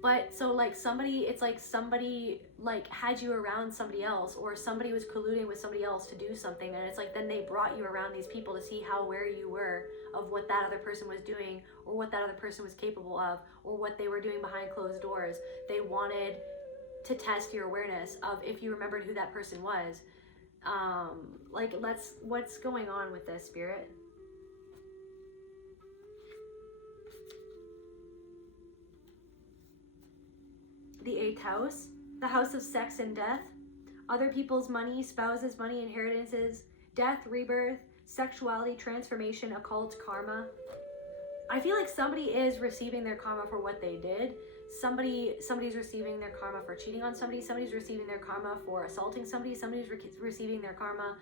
But so like it's like somebody like had you around somebody else, or somebody was colluding with somebody else to do something, and it's like then they brought you around these people to see how aware you were of what that other person was doing, or what that other person was capable of, or what they were doing behind closed doors. They wanted to test your awareness of if you remembered who that person was. What's going on with this, Spirit? The 8th house, the house of sex and death, other people's money, spouses' money, inheritances, death, rebirth, sexuality, transformation, occult, karma. I feel like somebody is receiving their karma for what they did. Somebody's receiving their karma for cheating on somebody. Somebody's receiving their karma for assaulting somebody. Somebody's receiving their karma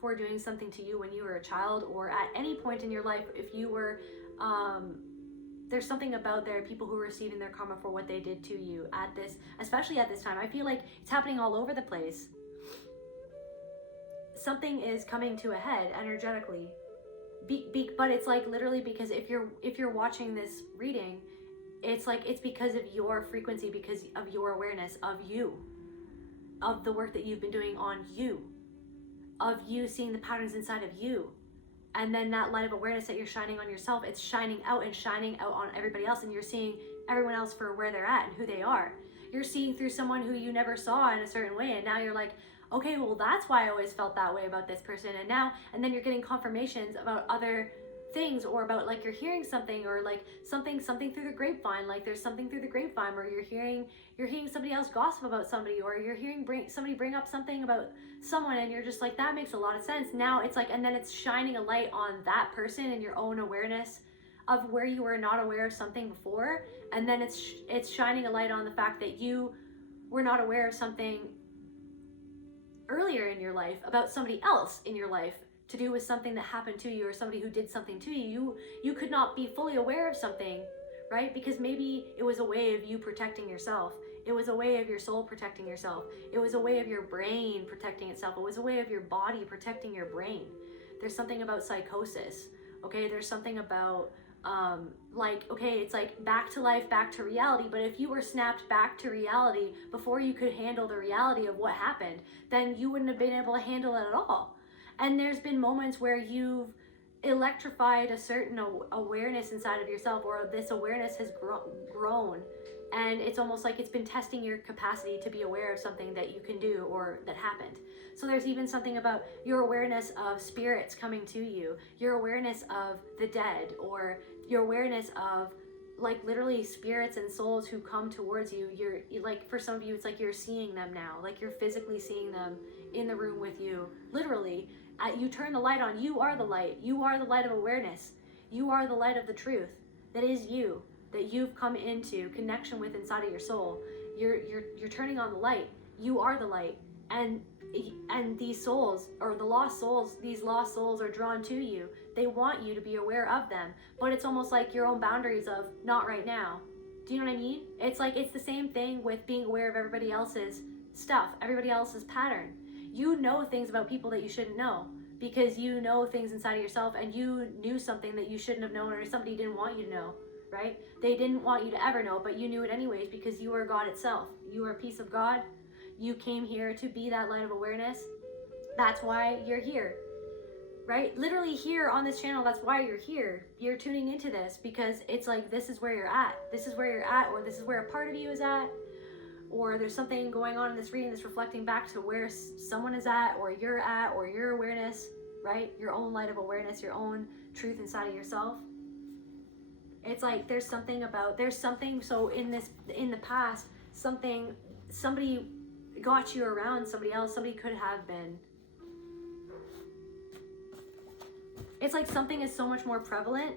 for doing something to you when you were a child, or at any point in your life. If you were, there's something about there, people who are receiving their karma for what they did to you especially at this time. I feel like it's happening all over the place. Something is coming to a head energetically. But it's like literally, because if you're watching this reading, it's like it's because of your frequency, because of your awareness of you, of the work that you've been doing on you, of you seeing the patterns inside of you, and then that light of awareness that you're shining on yourself, it's shining out on everybody else, and you're seeing everyone else for where they're at and who they are. You're seeing through someone who you never saw in a certain way, and now you're like, okay, well, that's why I always felt that way about this person. And then you're getting confirmations about other things, or about like you're hearing something, or like something through the grapevine, like there's something through the grapevine where you're hearing somebody else gossip about somebody, or you're hearing somebody bring up something about someone, and you're just like, that makes a lot of sense. Now it's like, and then it's shining a light on that person and your own awareness of where you were not aware of something before, and then it's shining a light on the fact that you were not aware of something earlier in your life about somebody else in your life, to do with something that happened to you, or somebody who did something to you. You could not be fully aware of something, right? Because maybe it was a way of you protecting yourself. It was a way of your soul protecting yourself. It was a way of your brain protecting itself. It was a way of your body protecting your brain. There's something about psychosis, okay? There's something about it's like back to life, back to reality. But if you were snapped back to reality before you could handle the reality of what happened, then you wouldn't have been able to handle it at all. And there's been moments where you've electrified a certain awareness inside of yourself, or this awareness has grown, and it's almost like it's been testing your capacity to be aware of something that you can do or that happened. So there's even something about your awareness of spirits coming to you, your awareness of the dead, or your awareness of like literally spirits and souls who come towards you. You're like, for some of you, it's like you're seeing them now, like you're physically seeing them in the room with you, literally. You turn the light on. You are the light. You are the light of awareness. You are the light of the truth that is you, that you've come into connection with inside of your soul. You're turning on the light. You are the light, and these souls, or the lost souls, these lost souls are drawn to you. They want you to be aware of them, but it's almost like your own boundaries of not right now. Do you know what I mean? It's like, it's the same thing with being aware of everybody else's stuff, everybody else's pattern. You know things about people that you shouldn't know, because you know things inside of yourself, and you knew something that you shouldn't have known, or somebody didn't want you to know, right? They didn't want you to ever know, but you knew it anyways, because you are God itself. You are a piece of God. You came here to be that light of awareness. That's why you're here, right? Literally here on this channel, that's why you're here. You're tuning into this because it's like, this is where you're at. This is where you're at, or this is where a part of you is at. Or there's something going on in this reading that's reflecting back to where someone is at, or you're at, or your awareness, right? Your own light of awareness, your own truth inside of yourself. It's like there's something, so in the past, somebody got you around somebody else, somebody could have been. It's like something is so much more prevalent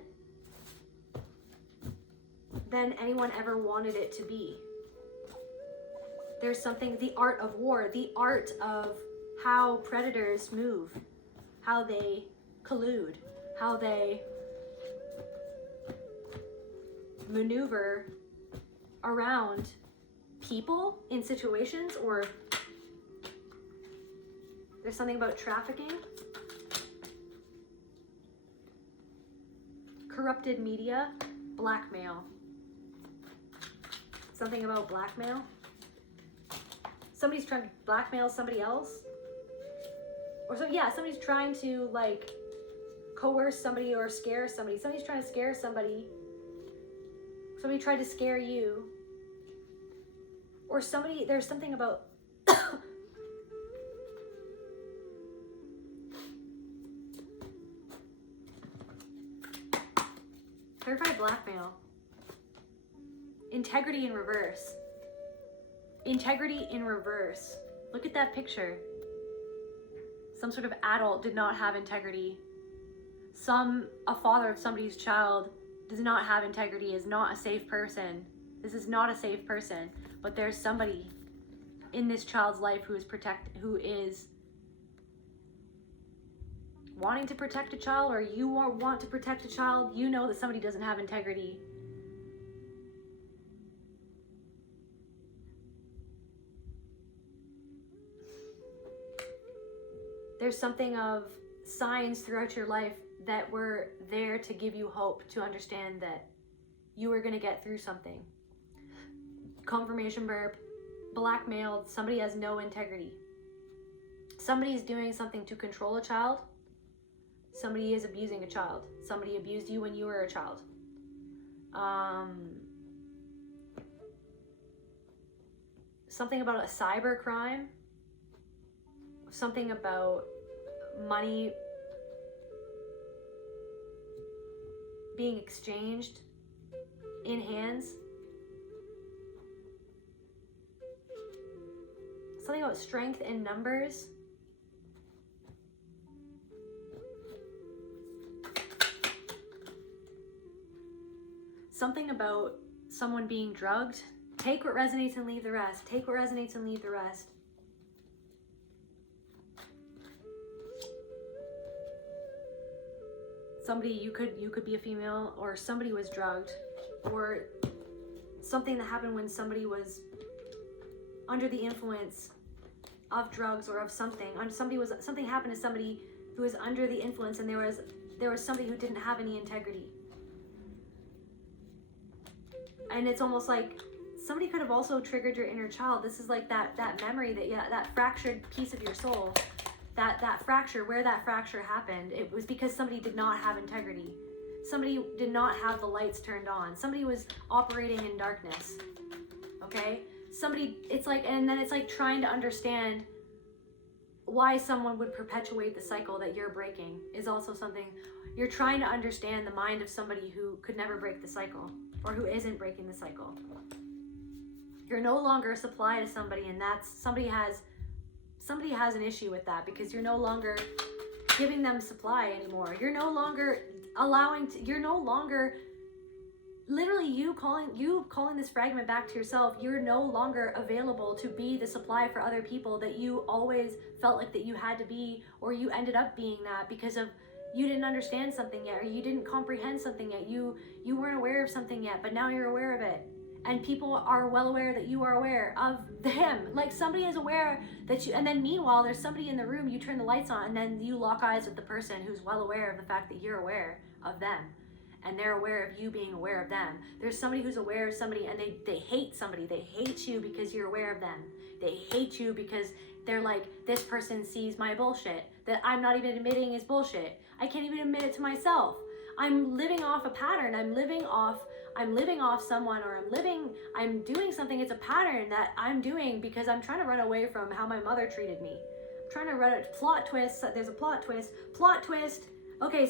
than anyone ever wanted it to be. There's something, the art of war, the art of how predators move, how they collude, how they maneuver around people in situations, or there's something about trafficking, corrupted media, blackmail. Something about blackmail. Somebody's trying to blackmail somebody else. Or so, yeah, somebody's trying to like coerce somebody or scare somebody. Somebody's trying to scare somebody. Somebody tried to scare you. Or somebody, there's something about verified blackmail. Integrity in reverse. Integrity in reverse. Look at that picture. Some sort of adult did not have integrity. A father of somebody's child does not have integrity, is not a safe person. This is not a safe person. But there's somebody in this child's life who is wanting to protect a child, or you want to protect a child. You know that somebody doesn't have integrity. There's something of signs throughout your life that were there to give you hope, to understand that you were going to get through something. Confirmation burp, blackmailed, somebody has no integrity. Somebody is doing something to control a child. Somebody is abusing a child. Somebody abused you when you were a child. Something about a cyber crime. something about money being exchanged in hands. Something about strength in numbers. Something about someone being drugged. Take what resonates and leave the rest. Take what resonates and leave the rest. Somebody, you could be a female, or somebody was drugged, or something that happened when somebody was under the influence of drugs or of something. Something happened to somebody who was under the influence, and there was somebody who didn't have any integrity. And it's almost like somebody could have also triggered your inner child. This is like that memory, that fractured piece of your soul, that fracture, where that fracture happened. It was because somebody did not have integrity. Somebody did not have the lights turned on. Somebody was operating in darkness. Okay? It's like trying to understand why someone would perpetuate the cycle that you're breaking is also something. You're trying to understand the mind of somebody who could never break the cycle, or who isn't breaking the cycle. You're no longer a supply to somebody, and that's somebody has an issue with that, because you're no longer giving them supply anymore. You're no longer literally you calling this fragment back to yourself. You're no longer available to be the supply for other people that you always felt like that you had to be, or you ended up being that because of you didn't understand something yet, or you didn't comprehend something yet, you weren't aware of something yet, but now you're aware of it. And people are well aware that you are aware of them. Like somebody is aware that you, and then meanwhile, there's somebody in the room, you turn the lights on, and then you lock eyes with the person who's well aware of the fact that you're aware of them. And they're aware of you being aware of them. There's somebody who's aware of somebody, and they hate somebody. They hate you because you're aware of them. They hate you because they're like, this person sees my bullshit that I'm not even admitting is bullshit. I can't even admit it to myself. I'm living off a pattern. I'm living off someone, or I'm doing something. It's a pattern that I'm doing because I'm trying to run away from how my mother treated me. I'm trying to run a plot twist. There's a plot twist. Okay,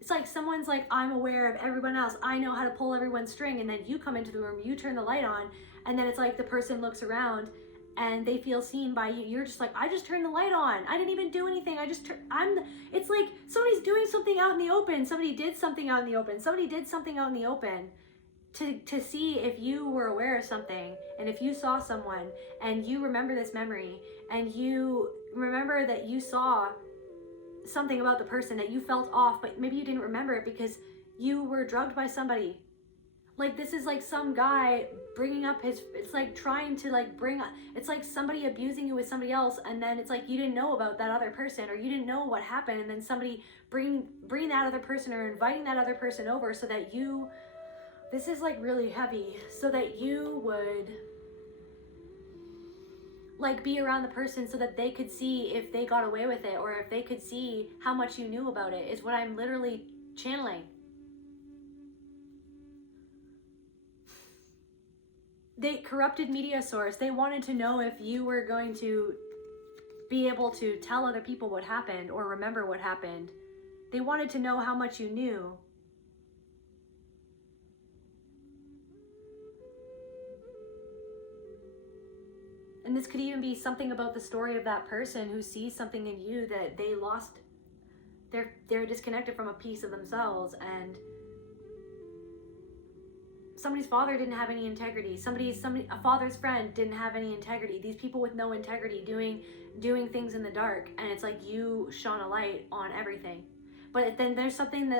it's like someone's like, I'm aware of everyone else. I know how to pull everyone's string. And then you come into the room, you turn the light on, and then it's like the person looks around and they feel seen by you. You're just like, I just turned the light on. I didn't even do anything. It's like somebody's doing something out in the open. Somebody did something out in the open. Somebody did something out in the open to see if you were aware of something, and if you saw someone and you remember this memory, and you remember that you saw something about the person that you felt off, but maybe you didn't remember it because you were drugged by somebody. Like, this is like some guy bringing up it's like trying to like it's like somebody abusing you with somebody else, and then it's like you didn't know about that other person, or you didn't know what happened, and then somebody bring that other person, or inviting that other person over so that this is like really heavy, so that you would like be around the person so that they could see if they got away with it, or if they could see how much you knew about it, is what I'm literally channeling. They corrupted media source. They wanted to know if you were going to be able to tell other people what happened or remember what happened. They wanted to know how much you knew. And this could even be something about the story of that person who sees something in you that they lost. They're disconnected from a piece of themselves, and somebody's father didn't have any integrity. A father's friend didn't have any integrity. These people with no integrity doing things in the dark, and it's like you shone a light on everything. But then there's something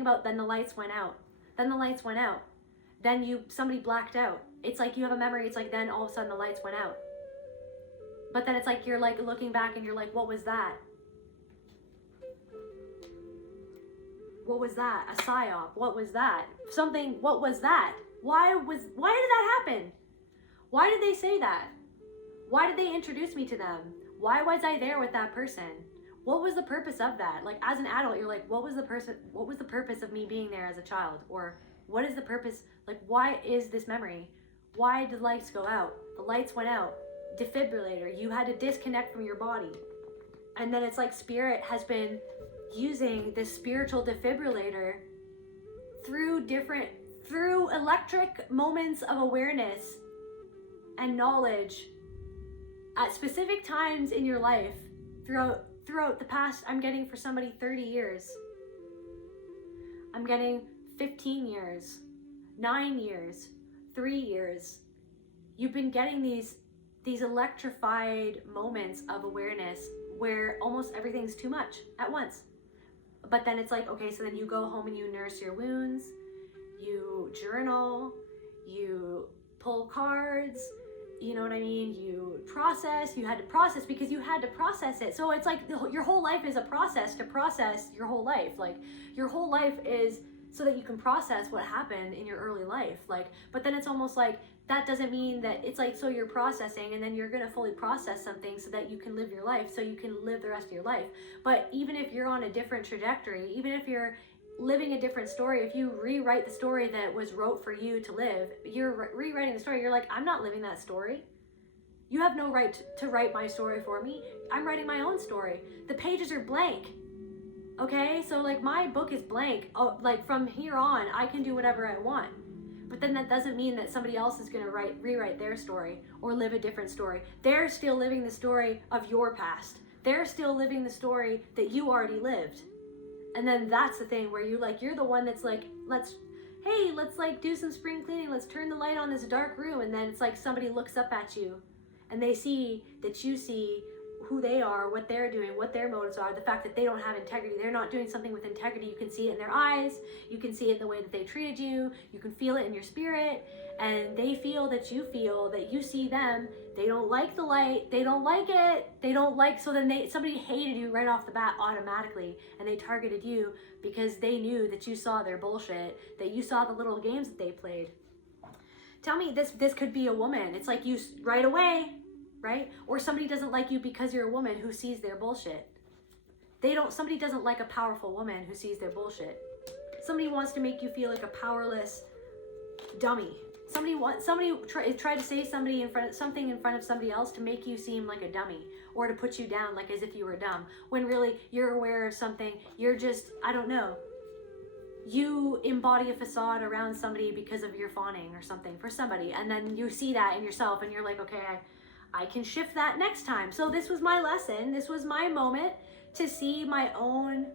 about then the lights went out. Then somebody blacked out. It's like you have a memory. It's like then all of a sudden the lights went out. But then it's like you're like looking back and you're like, what was that? What was that? A psyop? What was that? What was that? Why did that happen? Why did they say that? Why did they introduce me to them? Why was I there with that person? What was the purpose of that? Like, as an adult, you're like, what was the purpose of me being there as a child? Or what is the purpose? Like, why is this memory? Why did the lights go out? The lights went out. Defibrillator. You had to disconnect from your body. And then it's like spirit has been using this spiritual defibrillator through electric moments of awareness and knowledge at specific times in your life throughout the past. I'm getting for somebody 30 years. I'm getting 15 years, 9 years, 3 years. You've been getting these electrified moments of awareness where almost everything's too much at once. But then it's like, okay, so then you go home and you nurse your wounds, you journal, you pull cards, you know what I mean? You had to process because you had to process it. So it's like your whole life is a process to process your whole life. Like your whole life is so that you can process what happened in your early life. Like, but then it's almost like that doesn't mean that it's like, so you're processing and then you're going to fully process something so that you can live your life, so you can live the rest of your life. But even if you're on a different trajectory, even if you're living a different story, if you rewrite the story that was wrote for you to live, you're rewriting the story. You're like, I'm not living that story. You have no right to write my story for me. I'm writing my own story. The pages are blank. Okay, so like my book is blank. Oh, like from here on, I can do whatever I want. But then that doesn't mean that somebody else is going to rewrite their story or live a different story. They're still living the story of your past. They're still living the story that you already lived. And then that's the thing where you're the one that's like, let's like do some spring cleaning. Let's turn the light on this dark room. And then it's like somebody looks up at you and they see that you see who they are, what they're doing, what their motives are, the fact that they don't have integrity. They're not doing something with integrity. You can see it in their eyes. You can see it in the way that they treated you. You can feel it in your spirit. And they feel that you see them. They don't like the light. They don't like it. So then somebody hated you right off the bat automatically. And they targeted you because they knew that you saw their bullshit, that you saw the little games that they played. Tell me, this could be a woman. It's like you right away, right? Or somebody doesn't like you because you're a woman who sees their bullshit. Somebody doesn't like a powerful woman who sees their bullshit. Somebody wants to make you feel like a powerless dummy. Somebody try to say something in front of somebody else to make you seem like a dummy or to put you down like as if you were dumb, when really you're aware of something. You're just, I don't know. You embody a facade around somebody because of your fawning or something for somebody, and then you see that in yourself and you're like, okay, I can shift that next time. So this was my lesson. This was my moment to see my own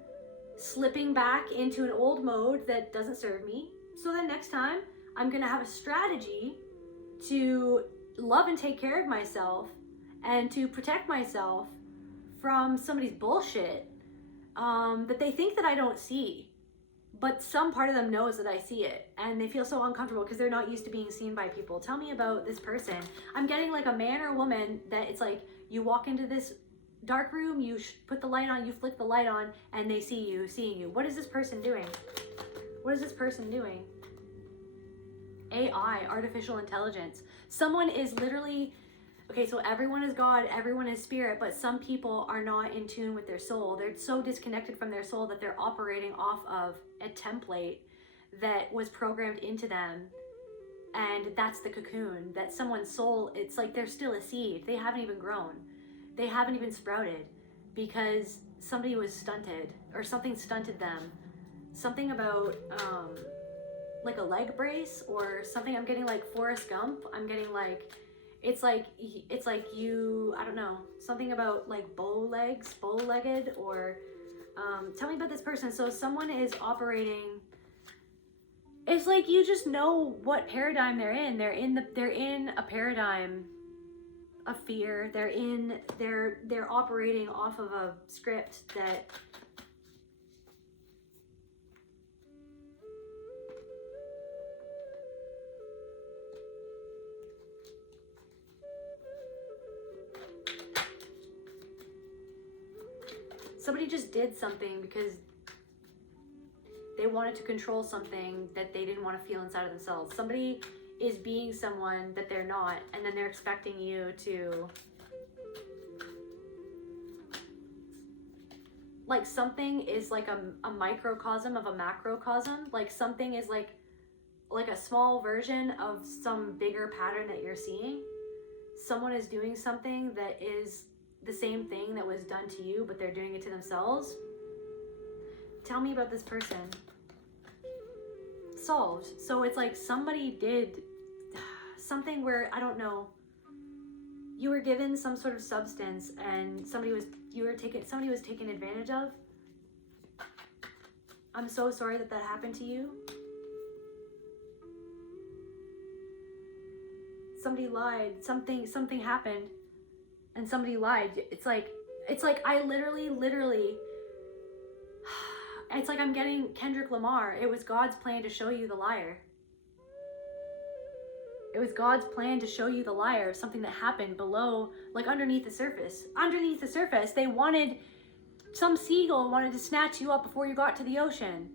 slipping back into an old mode that doesn't serve me. So then next time I'm going to have a strategy to love and take care of myself and to protect myself from somebody's bullshit that they think that I don't see. But some part of them knows that I see it, and they feel so uncomfortable because they're not used to being seen by people. Tell me about this person. I'm getting like a man or a woman that it's like you walk into this dark room, you put the light on, you flick the light on, and they see you, seeing you. What is this person doing? What is this person doing? AI, artificial intelligence. Someone is literally, okay, so everyone is God, everyone is spirit, but some people are not in tune with their soul. They're so disconnected from their soul that they're operating off of a template that was programmed into them. And that's the cocoon, that someone's soul, it's like they're still a seed. They haven't even grown. They haven't even sprouted because somebody was stunted or something stunted them. Something about, like a leg brace or something. I'm getting like Forrest Gump. I'm getting like, it's like you, I don't know, something about like bow-legged, or tell me about this person. So someone is operating, it's like you just know what paradigm they're in. They're in a paradigm of fear. They're operating off of a script that somebody just did something because they wanted to control something that they didn't want to feel inside of themselves. Somebody is being someone that they're not, and then they're expecting you to, like, something is like a microcosm of a macrocosm. Like something is like a small version of some bigger pattern that you're seeing. Someone is doing something that is the same thing that was done to you, but they're doing it to themselves. Tell me about this person. Solved. So it's like somebody did something where, I don't know, you were given some sort of substance and somebody was taken advantage of. I'm so sorry that happened to you. Somebody lied. Something happened and somebody lied. It's like I literally it's like I'm getting Kendrick Lamar. It was God's plan to show you the liar. It was God's plan to show you the liar of something that happened below, like underneath the surface. Underneath the surface, some seagull wanted to snatch you up before you got to the ocean.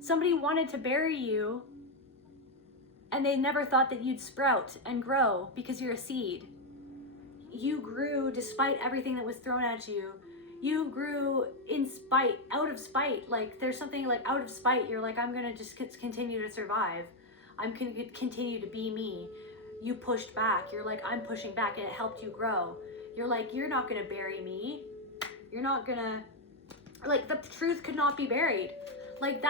Somebody wanted to bury you, and they never thought that you'd sprout and grow because you're a seed. You grew despite everything that was thrown at you. You grew out of spite. Like there's something like out of spite. You're like, I'm gonna just continue to survive. I'm going to continue to be me. You pushed back. You're like, I'm pushing back, and it helped you grow. You're like, you're not going to bury me. You're not going to, like, the truth could not be buried. Like,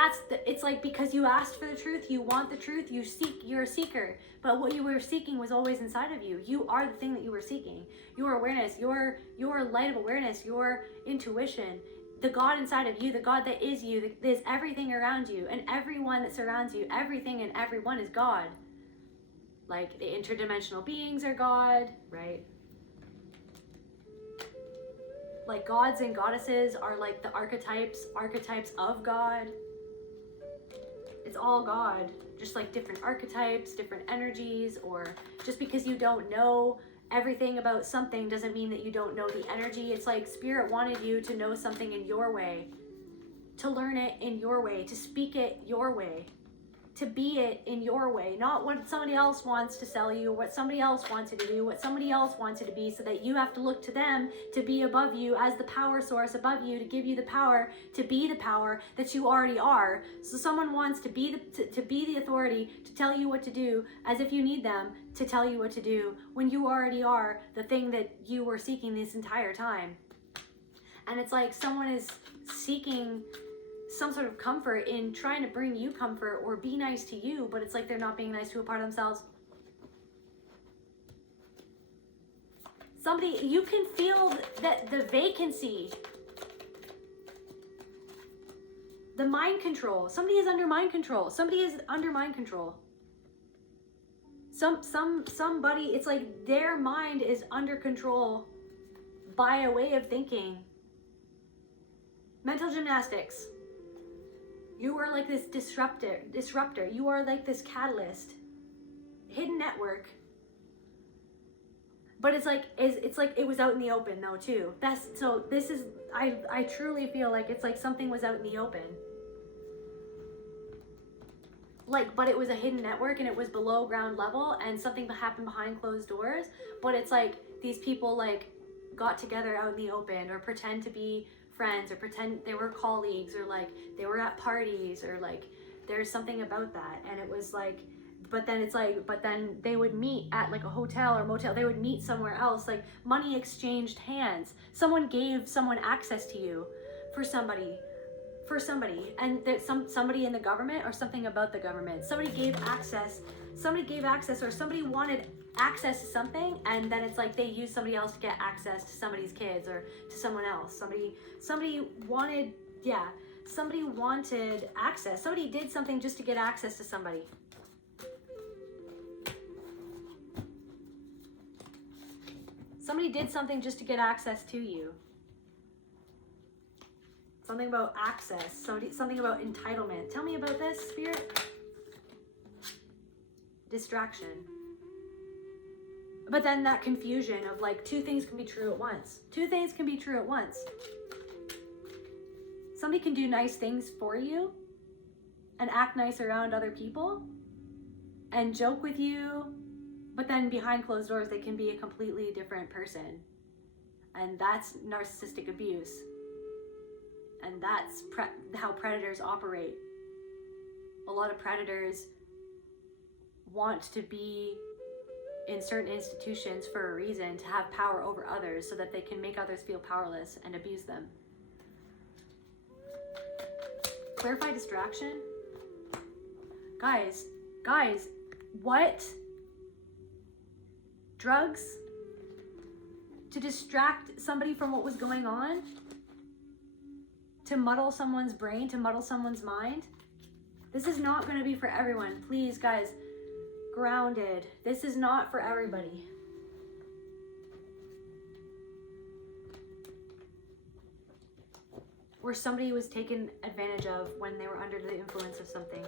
it's like, because you asked for the truth, you want the truth, you're a seeker. But what you were seeking was always inside of you. You are the thing that you were seeking. Your awareness, your light of awareness, your intuition, the God inside of you, the God that is you, there's everything around you, and everyone that surrounds you, everything and everyone is God. Like the interdimensional beings are God, right? Like gods and goddesses are like the archetypes of God. It's all God, just like different archetypes, different energies, or just because you don't know everything about something doesn't mean that you don't know the energy. It's like Spirit wanted you to know something in your way, to learn it in your way, to speak it your way, to be it in your way, not what somebody else wants to sell you, what somebody else wants you to do, what somebody else wants you to be, so that you have to look to them to be above you as the power source above you, to give you the power to be the power that you already are. So someone wants to be the authority to tell you what to do, as if you need them to tell you what to do, when you already are the thing that you were seeking this entire time. And it's like someone is seeking some sort of comfort in trying to bring you comfort or be nice to you, but it's like they're not being nice to a part of themselves. Somebody, you can feel that the vacancy, the mind control. Somebody is under mind control. Somebody is under mind control. Somebody, it's like their mind is under control by a way of thinking. Mental gymnastics. You are like this disruptor. You are like this catalyst. Hidden network. But it's like it was out in the open though too. I truly feel like it's like something was out in the open. Like, but it was a hidden network and it was below ground level, and something happened behind closed doors. But it's like these people like got together out in the open, or pretend to be friends, or pretend they were colleagues, or like they were at parties, or like there's something about that. And it was like, but then they would meet at like a hotel or motel. They would meet somewhere else. Like money exchanged hands. Someone gave someone access to you for somebody, and there's somebody in the government or something about the government. Somebody gave access, or somebody wanted access to something, and then it's like they used somebody else to get access to somebody's kids or to someone else. Somebody wanted access. Somebody did something just to get access to somebody. Somebody did something just to get access to you. Something about access, something about entitlement. Tell me about this, Spirit. Distraction. But then that confusion of like two things can be true at once. Two things can be true at once. Somebody can do nice things for you and act nice around other people and joke with you, but then behind closed doors they can be a completely different person. And that's narcissistic abuse. And that's how predators operate. A lot of predators want to be in certain institutions for a reason, to have power over others so that they can make others feel powerless and abuse them. Clarify distraction. Guys, what? Drugs? To distract somebody from what was going on? To muddle someone's brain, to muddle someone's mind? This is not going to be for everyone. Please, guys, grounded. This is not for everybody. Or somebody was taken advantage of when they were under the influence of something.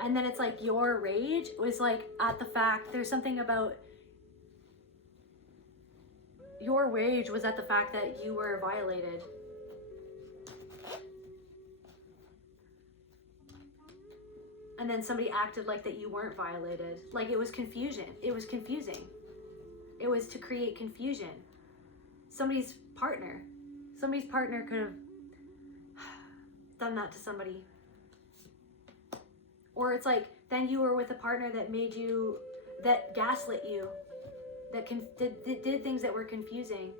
And then it's like your rage was like at the fact, there's something about your rage was at the fact that you were violated. And then somebody acted like that you weren't violated. Like it was confusion. It was confusing. It was to create confusion. Somebody's partner could have done that to somebody. Or it's like, then you were with a partner that made you, that gaslit you, that did things that were confusing.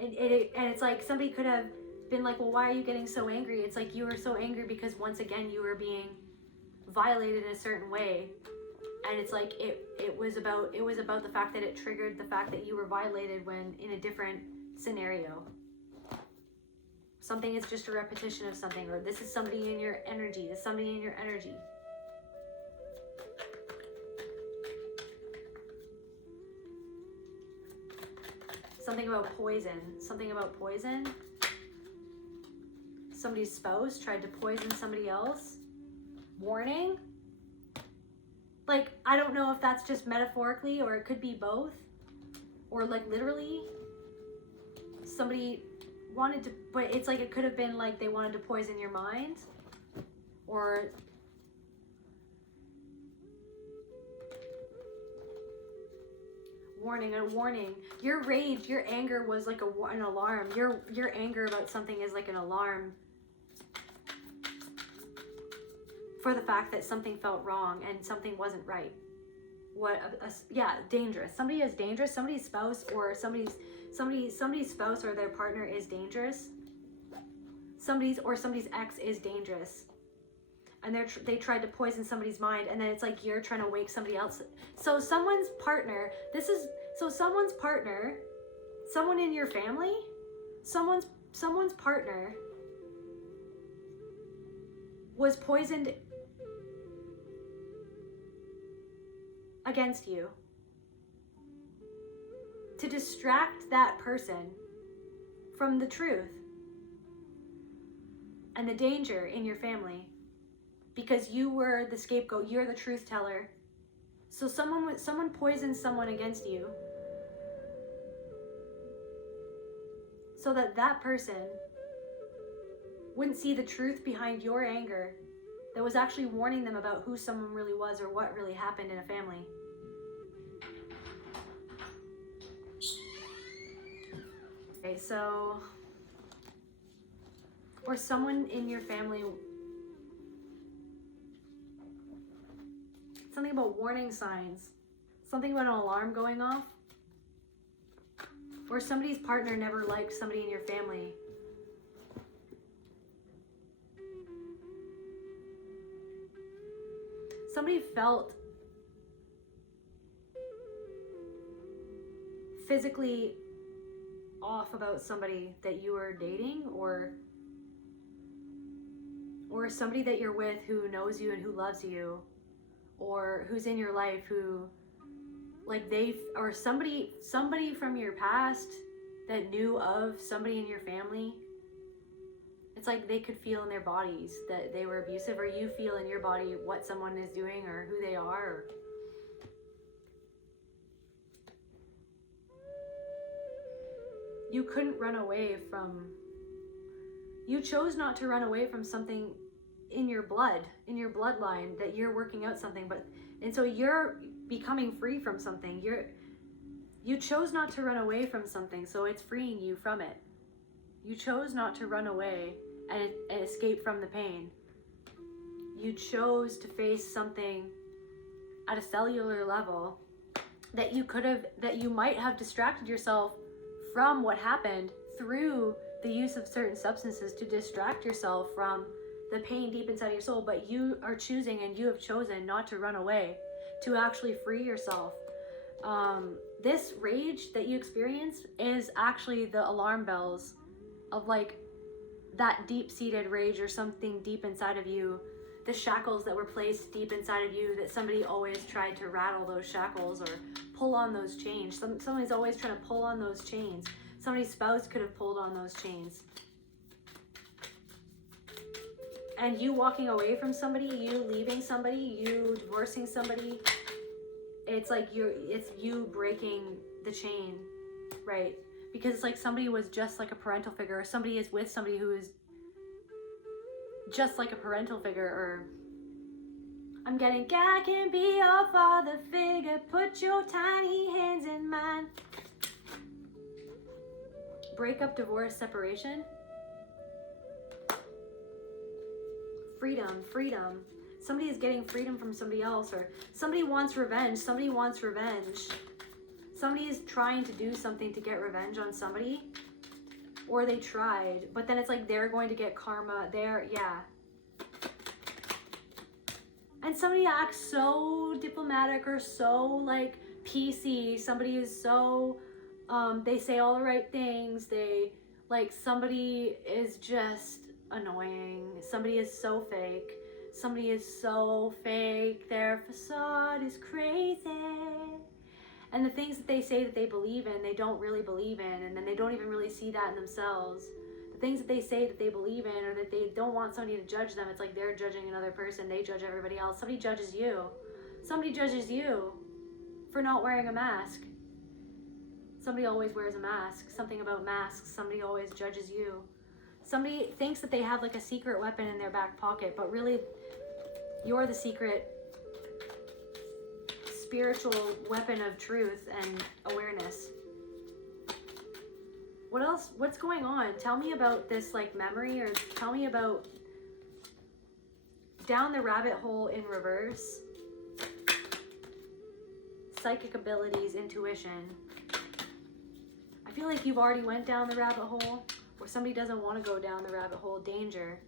And it's like somebody could have been like, well, why are you getting so angry? It's like you were so angry because once again you were being violated in a certain way. And it's like it was about the fact that it triggered the fact that you were violated when in a different scenario. Something is just a repetition of something, or this is somebody in your energy. This is somebody in your energy. Something about poison. Something about poison. Somebody's spouse tried to poison somebody else. Warning. Like, I don't know if that's just metaphorically or it could be both. Or like literally. Somebody wanted to, but it's like it could have been like they wanted to poison your mind. Or a warning. Your rage, your anger was like an alarm. Your anger about something is like an alarm for the fact that something felt wrong and something wasn't right. Dangerous. Somebody is dangerous. Somebody's spouse or somebody's spouse or their partner is dangerous. Somebody's ex is dangerous. And they tried to poison somebody's mind, and then it's like you're trying to wake somebody else. So someone's partner, someone in your family, someone's partner was poisoned against you to distract that person from the truth and the danger in your family. Because you were the scapegoat, you're the truth teller. So someone poisoned someone against you so that person wouldn't see the truth behind your anger that was actually warning them about who someone really was or what really happened in a family. Okay, so, or someone in your family, something about warning signs, something about an alarm going off, or somebody's partner never liked somebody in your family. Somebody felt physically off about somebody that you were dating, or somebody that you're with who knows you and who loves you, or who's in your life who, like or somebody from your past that knew of somebody in your family. It's like they could feel in their bodies that they were abusive, or you feel in your body what someone is doing or who they are. You couldn't run away from, you chose not to run away from something in your bloodline, that you're working out something, and so you're becoming free from something. You chose not to run away from something, so it's freeing you from it. You chose not to run away and escape from the pain. You chose to face something at a cellular level that you might have distracted yourself from what happened through the use of certain substances to distract yourself from the pain deep inside of your soul, but you are choosing, and you have chosen not to run away, to actually free yourself. This rage that you experience is actually the alarm bells of like that deep-seated rage or something deep inside of you, the shackles that were placed deep inside of you, that somebody always tried to rattle those shackles or pull on those chains. Somebody's always trying to pull on those chains. Somebody's spouse could have pulled on those chains. And you walking away from somebody, you leaving somebody, you divorcing somebody, it's like it's you breaking the chain, right? Because it's like somebody was just like a parental figure, or somebody is with somebody who is just like a parental figure, or I'm getting, I can be your father figure, put your tiny hands in mine. Breakup, divorce, separation. Freedom, freedom. Somebody is getting freedom from somebody else, or somebody wants revenge. Somebody wants revenge. Somebody is trying to do something to get revenge on somebody, or they tried, but then it's like they're going to get karma. Yeah. And somebody acts so diplomatic or so like PC. Somebody is so, they say all the right things. Somebody is just annoying. Somebody is so fake. Somebody is so fake. Their facade is crazy. And the things that they say that they believe in, they don't really believe in. And then they don't even really see that in themselves. The things that they say that they believe in, or that they don't want somebody to judge them, it's like they're judging another person. They judge everybody else. Somebody judges you. Somebody judges you for not wearing a mask. Somebody always wears a mask. Something about masks. Somebody always judges you. Somebody thinks that they have like a secret weapon in their back pocket, but really you're the secret spiritual weapon of truth and awareness. What else? What's going on? Tell me about this like memory, or tell me about down the rabbit hole in reverse. Psychic abilities, intuition. I feel like you've already went down the rabbit hole, or somebody doesn't want to go down the rabbit hole. Danger.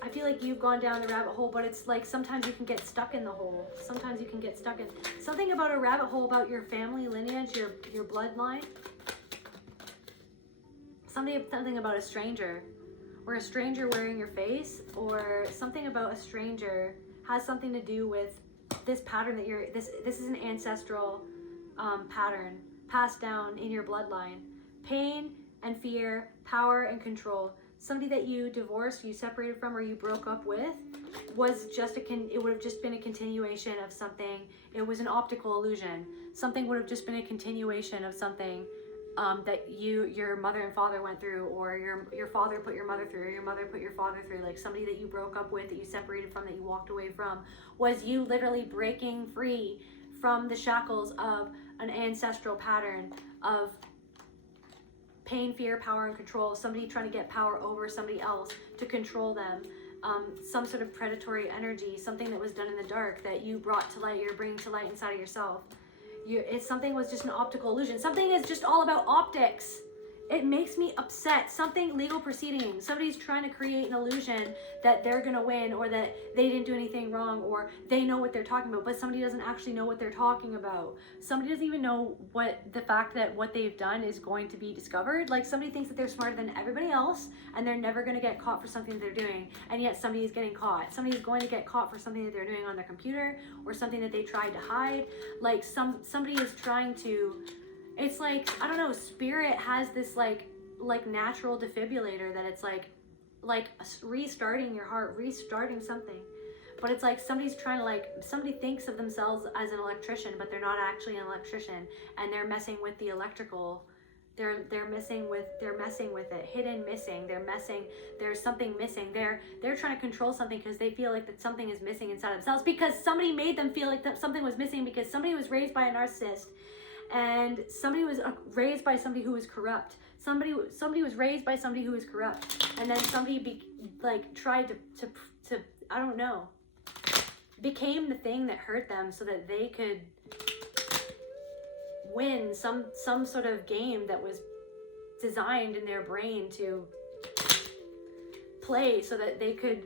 I feel like you've gone down the rabbit hole, but it's like sometimes you can get stuck in the hole. Sometimes you can get stuck in something about a rabbit hole, about your family lineage, your bloodline. Something about a stranger, or a stranger wearing your face, or something about a stranger has something to do with this pattern that this is an ancestral pattern passed down in your bloodline. Pain and fear, power and control. Somebody that you divorced, you separated from, or you broke up with was just it would have just been a continuation of something. It was an optical illusion. Something would have just been a continuation of something that your mother and father went through, or your father put your mother through, or your mother put your father through. Like somebody that you broke up with, that you separated from, that you walked away from, was you literally breaking free from the shackles of an ancestral pattern of pain, fear, power, and control. Somebody trying to get power over somebody else to control them. Some sort of predatory energy, something that was done in the dark that you brought to light, you're bringing to light inside of yourself. Something was just an optical illusion. Something is just all about optics. It makes me upset. Something, legal proceedings. Somebody's trying to create an illusion that they're going to win, or that they didn't do anything wrong, or they know what they're talking about, but somebody doesn't actually know what they're talking about. Somebody doesn't even know the fact that what they've done is going to be discovered. Like somebody thinks that they're smarter than everybody else, and they're never going to get caught for something that they're doing, and yet somebody is getting caught. Somebody is going to get caught for something that they're doing on their computer, or something that they tried to hide. Like somebody is trying to... It's like, I don't know, spirit has this like natural defibrillator that it's like restarting your heart, restarting something. But it's like somebody's trying to somebody thinks of themselves as an electrician, but they're not actually an electrician, and they're messing with the electrical. They're messing with it, hidden missing. There's something missing. They're trying to control something because they feel like that something is missing inside themselves, because somebody made them feel like that something was missing, because somebody was raised by a narcissist. And somebody was raised by somebody who was corrupt. Somebody was raised by somebody who was corrupt, and then somebody tried to I don't know. became the thing that hurt them so that they could win some sort of game that was designed in their brain to play, so that they could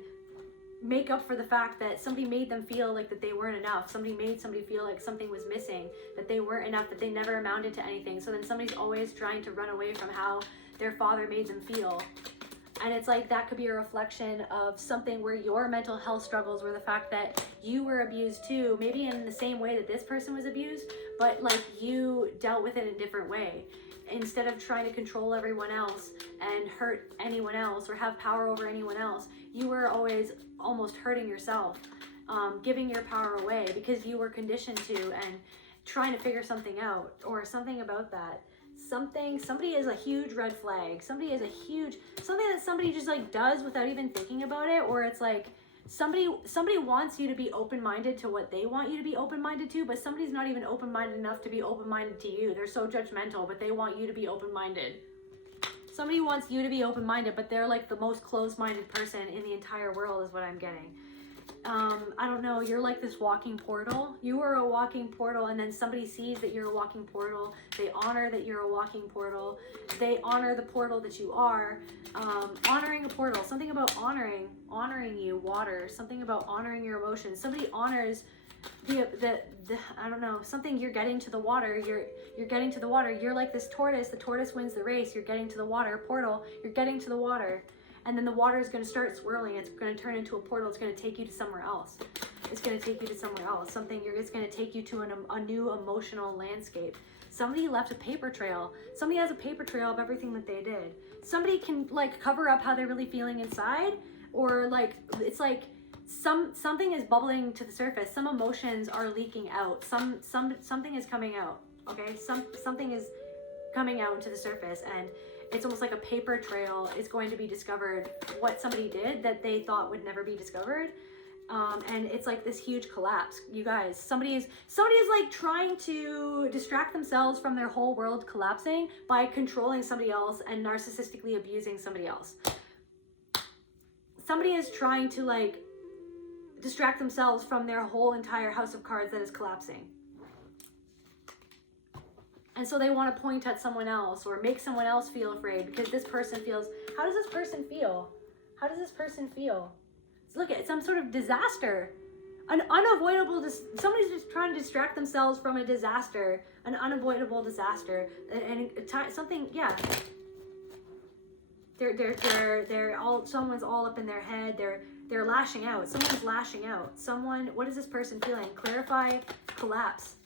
make up for the fact that somebody made them feel like that they weren't enough. Somebody made somebody feel like something was missing, that they weren't enough, that they never amounted to anything. So then somebody's always trying to run away from how their father made them feel. And it's like that could be a reflection of something where your mental health struggles were the fact that you were abused too, maybe in the same way that this person was abused, but like you dealt with it in a different way. Instead of trying to control everyone else and hurt anyone else or have power over anyone else, you were always almost hurting yourself, giving your power away because you were conditioned to, and trying to figure something out or something about that. Somebody is a huge red flag. Something that somebody just like does without even thinking about it, or it's like somebody wants you to be open-minded to what they want you to be open-minded to, but somebody's not even open-minded enough to be open-minded to you. They're so judgmental, but they want you to be open-minded. Somebody wants you to be open-minded, but they're like the most closed-minded person in the entire world is what I'm getting. I don't know, you're like this walking portal. You are a walking portal, and then somebody sees that you're a walking portal. They honor that you're a walking portal. They honor the portal that you are. Honoring a portal, something about honoring you, water, something about honoring your emotions. Somebody honors the I don't know, something. You're getting to the water. You're getting to the water. You're like this tortoise. The tortoise wins the race. You're getting to the water. Portal. You're getting to the water. And then the water is going to start swirling. It's going to turn into a portal. It's going to take you to somewhere else. It's going to take you to somewhere else. It's going to take you to a new emotional landscape. Somebody left a paper trail. Somebody has a paper trail of everything that they did. Somebody can like cover up how they're really feeling inside, or like it's like something is bubbling to the surface. Some emotions are leaking out. Something is coming out. Okay, something is coming out into the surface, and it's almost like a paper trail is going to be discovered, what somebody did that they thought would never be discovered. And it's like this huge collapse. You guys, somebody is like trying to distract themselves from their whole world collapsing by controlling somebody else and narcissistically abusing somebody else. Somebody is trying to like distract themselves from their whole entire house of cards that is collapsing. And so they want to point at someone else or make someone else feel afraid because this person feels, how does this person feel? How does this person feel? Look at some sort of disaster, an unavoidable, somebody's just trying to distract themselves from a disaster, an unavoidable disaster, and something, yeah. They're all, someone's all up in their head, they're lashing out, someone's lashing out. What is this person feeling? Clarify, collapse,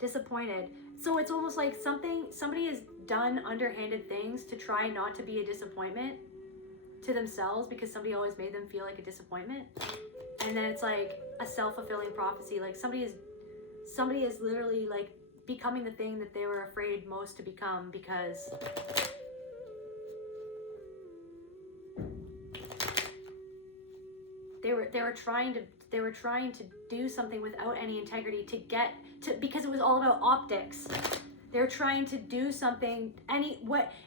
disappointed. So it's almost like somebody has done underhanded things to try not to be a disappointment to themselves because somebody always made them feel like a disappointment. And then it's like a self-fulfilling prophecy. Like somebody is literally like becoming the thing that they were afraid most to become because they were trying to do something without any integrity because it was all about optics. They're trying to do something,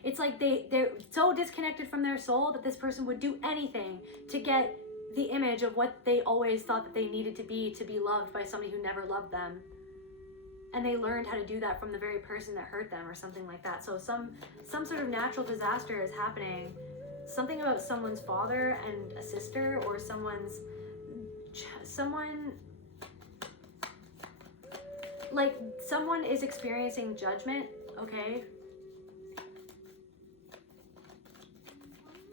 it's like they're so disconnected from their soul that this person would do anything to get the image of what they always thought that they needed to be loved by somebody who never loved them. And they learned how to do that from the very person that hurt them or something like that. So some sort of natural disaster is happening. Something about someone's father and a sister, or someone like someone is experiencing judgment, okay?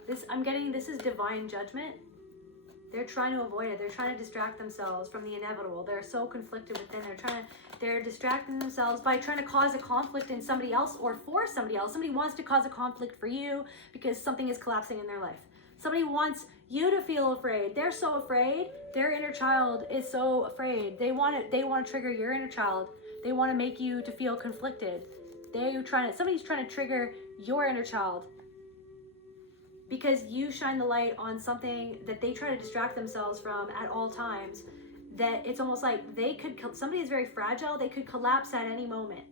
This is divine judgment. They're trying to avoid it. They're trying to distract themselves from the inevitable. They're so conflicted within. They're distracting themselves by trying to cause a conflict in somebody else or for somebody else. Somebody wants to cause a conflict for you because something is collapsing in their life. Somebody wants you to feel afraid. They're so afraid. Their inner child is so afraid. They want to trigger your inner child. They want to make you to feel conflicted. Somebody's trying to trigger your inner child because you shine the light on something that they try to distract themselves from at all times. That it's almost like somebody is very fragile. They could collapse at any moment.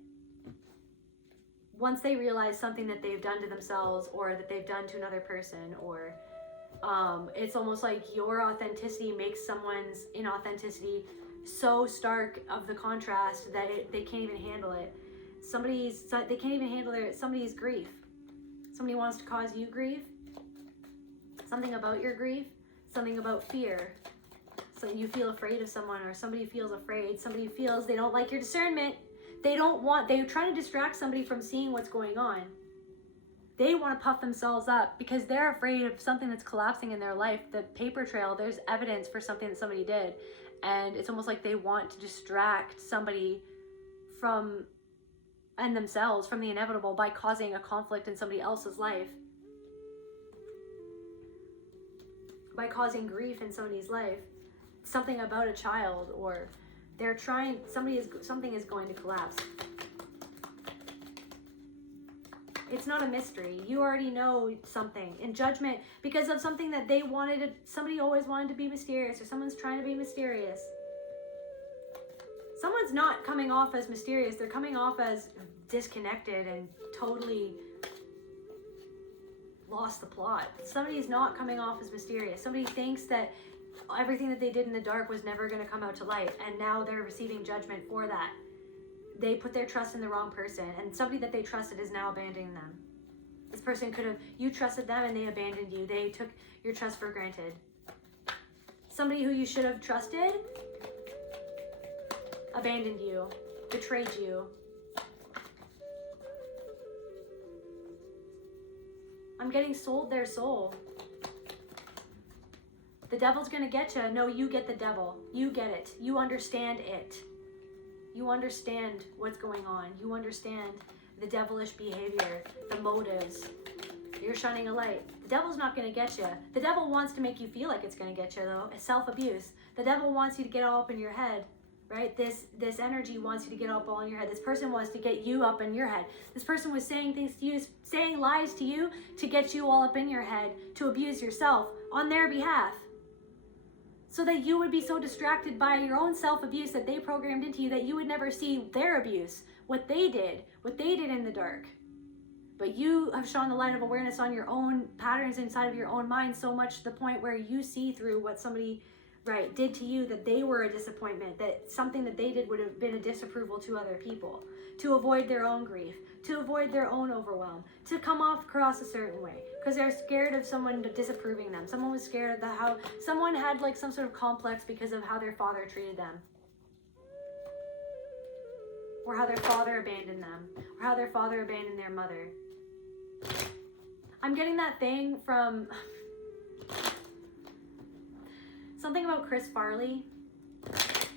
Once they realize something that they've done to themselves or that they've done to another person, or It's almost like your authenticity makes someone's inauthenticity so stark of the contrast that they can't even handle it. They can't even handle somebody's grief. Somebody wants to cause you grief. Something about your grief. Something about fear. So you feel afraid of someone, or somebody feels afraid. Somebody feels they don't like your discernment. They're trying to distract somebody from seeing what's going on. They want to puff themselves up because they're afraid of something that's collapsing in their life. The paper trail, there's evidence for something that somebody did. And it's almost like they want to distract somebody from, and themselves, from the inevitable by causing a conflict in somebody else's life. By causing grief in somebody's life. Something about a child, or they're trying, something is going to collapse. It's not a mystery. You already know something. In judgment, because of something that somebody always wanted to be mysterious, or someone's trying to be mysterious. Someone's not coming off as mysterious. They're coming off as disconnected and totally lost the plot. Somebody's not coming off as mysterious. Somebody thinks that everything that they did in the dark was never going to come out to light, and now they're receiving judgment for that. They put their trust in the wrong person, and somebody that they trusted is now abandoning them. This person you trusted them and they abandoned you. They took your trust for granted. Somebody who you should have trusted abandoned you, betrayed you. I'm getting sold their soul. The devil's gonna get you. No, you get the devil. You get it. You understand it. You understand what's going on. You understand the devilish behavior, the motives. You're shining a light. The devil's not gonna get you. The devil wants to make you feel like it's gonna get you, though. It's self-abuse. The devil wants you to get all up in your head, right? This energy wants you to get up all in your head. This person wants to get you up in your head. This person was saying things to you, saying lies to you to get you all up in your head, to abuse yourself on their behalf. So that you would be so distracted by your own self-abuse that they programmed into you that you would never see their abuse, what they did in the dark. But you have shone the light of awareness on your own patterns inside of your own mind so much to the point where you see through what somebody did to you, that they were a disappointment, that something that they did would have been a disapproval to other people, to avoid their own grief, to avoid their own overwhelm, to come off across a certain way, because they're scared of someone disapproving them. Someone was scared of how someone had like some sort of complex because of how their father treated them, or how their father abandoned them, or how their father abandoned their mother. I'm getting that thing from something about Chris Farley.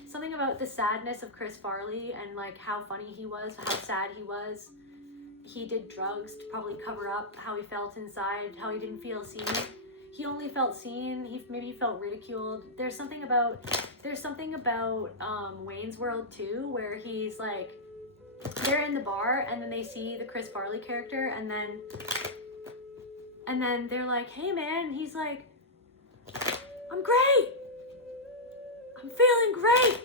Something about the sadness of Chris Farley and like how funny he was, how sad he was. He did drugs to probably cover up how he felt inside, how he didn't feel seen. He only felt seen. Maybe felt ridiculed. There's something about Wayne's World too, where he's like, they're in the bar and then they see the Chris Farley character and then they're like, hey man, and he's like, I'm great. I'm feeling great.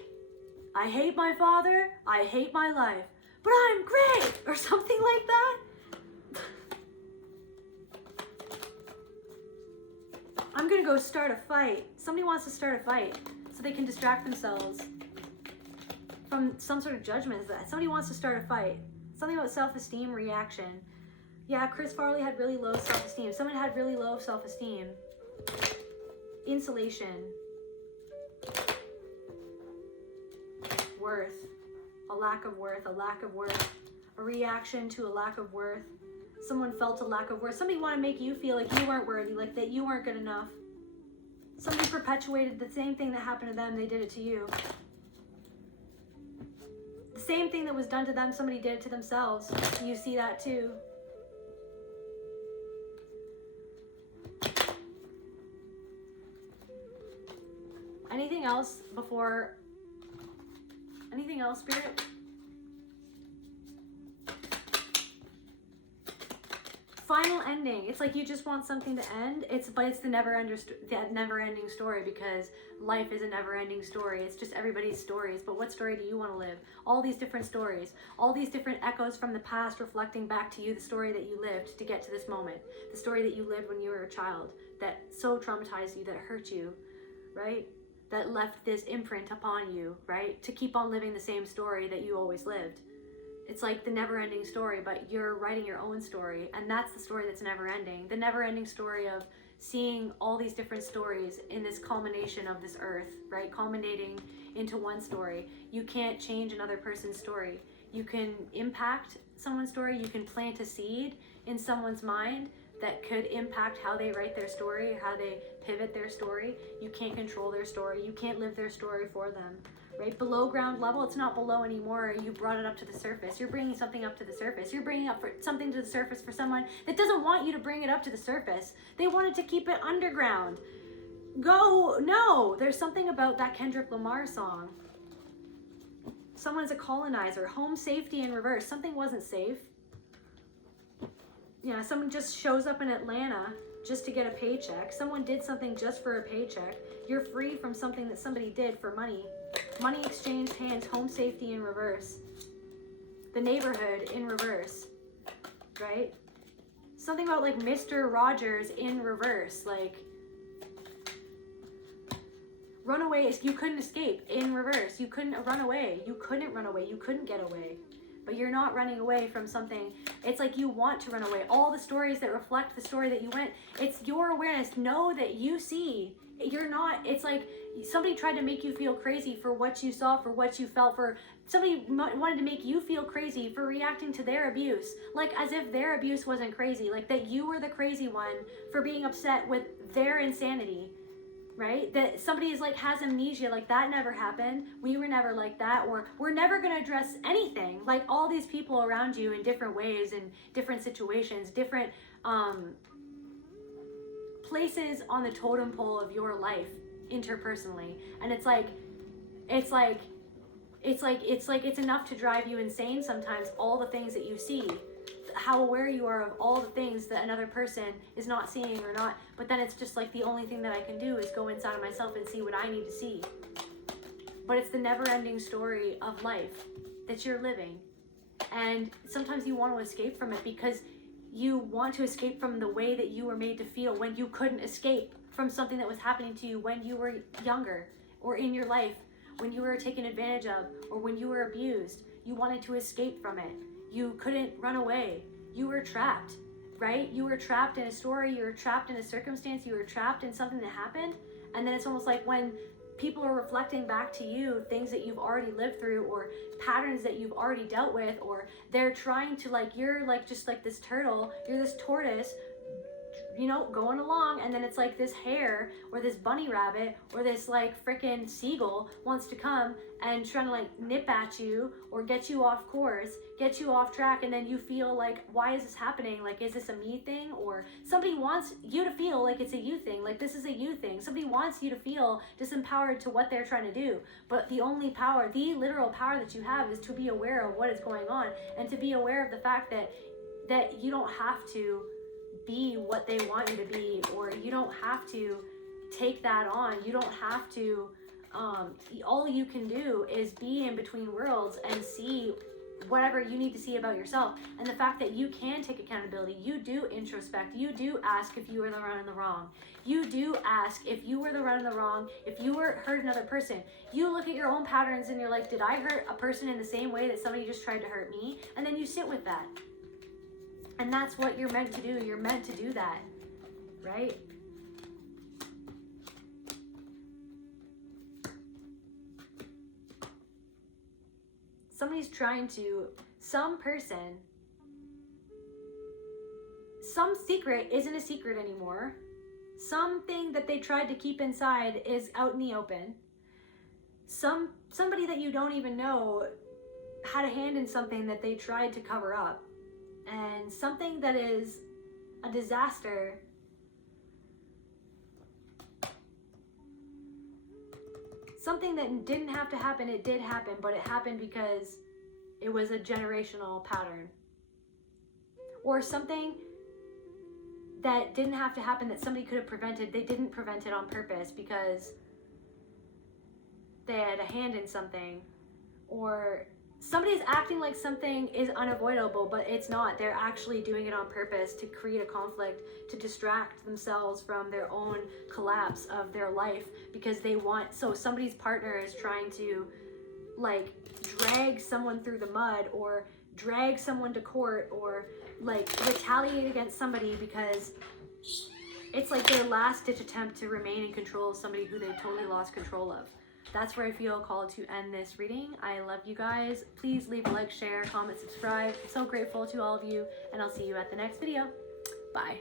I hate my father. I hate my life. But I'm great. Or something like that. I'm going to go start a fight. Somebody wants to start a fight so they can distract themselves from some sort of judgment. That somebody wants to start a fight. Something about self-esteem reaction. Yeah, Chris Farley had really low self-esteem. Someone had really low self-esteem. Insulation. Worth. A lack of worth. A reaction to a lack of worth. Someone felt a lack of worth. Somebody wanted to make you feel like you weren't worthy, like that you weren't good enough. Somebody perpetuated the same thing that happened to them, they did it to you. The same thing that was done to them, somebody did it to themselves. You see that too. Anything else, Spirit? final ending. It's like you just want something to end. But it's the never-ending story, because life is a never-ending story. It's just everybody's stories. But what story do you want to live? All these different stories, all these different echoes from the past reflecting back to you the story that you lived to get to this moment, the story that you lived when you were a child that so traumatized you, that hurt you, right? That left this imprint upon you, right? To keep on living the same story that you always lived. It's like the never-ending story, but you're writing your own story, and that's the story that's never-ending. The never-ending story of seeing all these different stories in this culmination of this earth, right? Culminating into one story. You can't change another person's story. You can impact someone's story. You can plant a seed in someone's mind that could impact how they write their story, how they pivot their story. You can't control their story. You can't live their story for them. Right? Below ground level, it's not below anymore. You brought it up to the surface. You're bringing something up to the surface. You're bringing up something to the surface for someone that doesn't want you to bring it up to the surface. They wanted to keep it underground. No, there's something about that Kendrick Lamar song. Someone's a colonizer. Home safety in reverse. Something wasn't safe. Yeah, someone just shows up in Atlanta just to get a paycheck. Someone did something just for a paycheck. You're free from something that somebody did for money. Money exchanged hands, home safety in reverse. The neighborhood in reverse, right? Something about like Mr. Rogers in reverse, like runaway, you couldn't escape in reverse. You couldn't run away. You couldn't run away. You couldn't get away. But you're not running away from something. It's like you want to run away. All the stories that reflect the story that you went, it's your awareness. Know that you see. You're not, it's like somebody tried to make you feel crazy for what you saw, for what you felt, for somebody wanted to make you feel crazy for reacting to their abuse. Like as if their abuse wasn't crazy. Like that you were the crazy one for being upset with their insanity. Right? That somebody is like has amnesia, like that never happened. We were never like that, or we're never going to address anything. Like all these people around you in different ways, in different situations, different places on the totem pole of your life interpersonally. And it's enough to drive you insane sometimes, all the things that you see, how aware you are of all the things that another person is not seeing or not. But then it's just like the only thing that I can do is go inside of myself and see what I need to see. But it's the never-ending story of life that you're living. And sometimes you want to escape from it because you want to escape from the way that you were made to feel when you couldn't escape from something that was happening to you when you were younger or in your life, when you were taken advantage of or when you were abused. You wanted to escape from it. You couldn't run away. You were trapped, right? You were trapped in a story. You were trapped in a circumstance. You were trapped in something that happened. And then it's almost like when people are reflecting back to you things that you've already lived through or patterns that you've already dealt with, or they're trying to like, you're like just like this turtle, you're this tortoise, you know, going along, and then it's like this hare or this bunny rabbit or this like freaking seagull wants to come and trying to like nip at you or get you off course, get you off track, and then you feel like, why is this happening? Like, is this a me thing? Or somebody wants you to feel like it's a you thing, like this is a you thing. Somebody wants you to feel disempowered to what they're trying to do. But the only power, the literal power that you have is to be aware of what is going on and to be aware of the fact that you don't have to be what they want you to be, or you don't have to take that on. You don't have to, all you can do is be in between worlds and see whatever you need to see about yourself. And the fact that you can take accountability, you do introspect, you do ask if you were the one in the wrong. You do ask if you were the one in the wrong, if you hurt another person. You look at your own patterns and you're like, did I hurt a person in the same way that somebody just tried to hurt me? And then you sit with that. And that's what you're meant to do. You're meant to do that, right? Somebody's trying to, some secret isn't a secret anymore. Something that they tried to keep inside is out in the open. Somebody that you don't even know had a hand in something that they tried to cover up. And something that is a disaster something that didn't have to happen, it did happen, but it happened because it was a generational pattern. Or something that didn't have to happen, that somebody could have prevented. They didn't prevent it on purpose because they had a hand in something, or somebody's acting like something is unavoidable, but it's not. They're actually doing it on purpose to create a conflict, to distract themselves from their own collapse of their life, because they want, so somebody's partner is trying to like drag someone through the mud, or drag someone to court, or like retaliate against somebody because it's like their last ditch attempt to remain in control of somebody who they've totally lost control of. That's where I feel called to end this reading. I love you guys. Please leave a like, share, comment, subscribe. I'm so grateful to all of you, and I'll see you at the next video. Bye.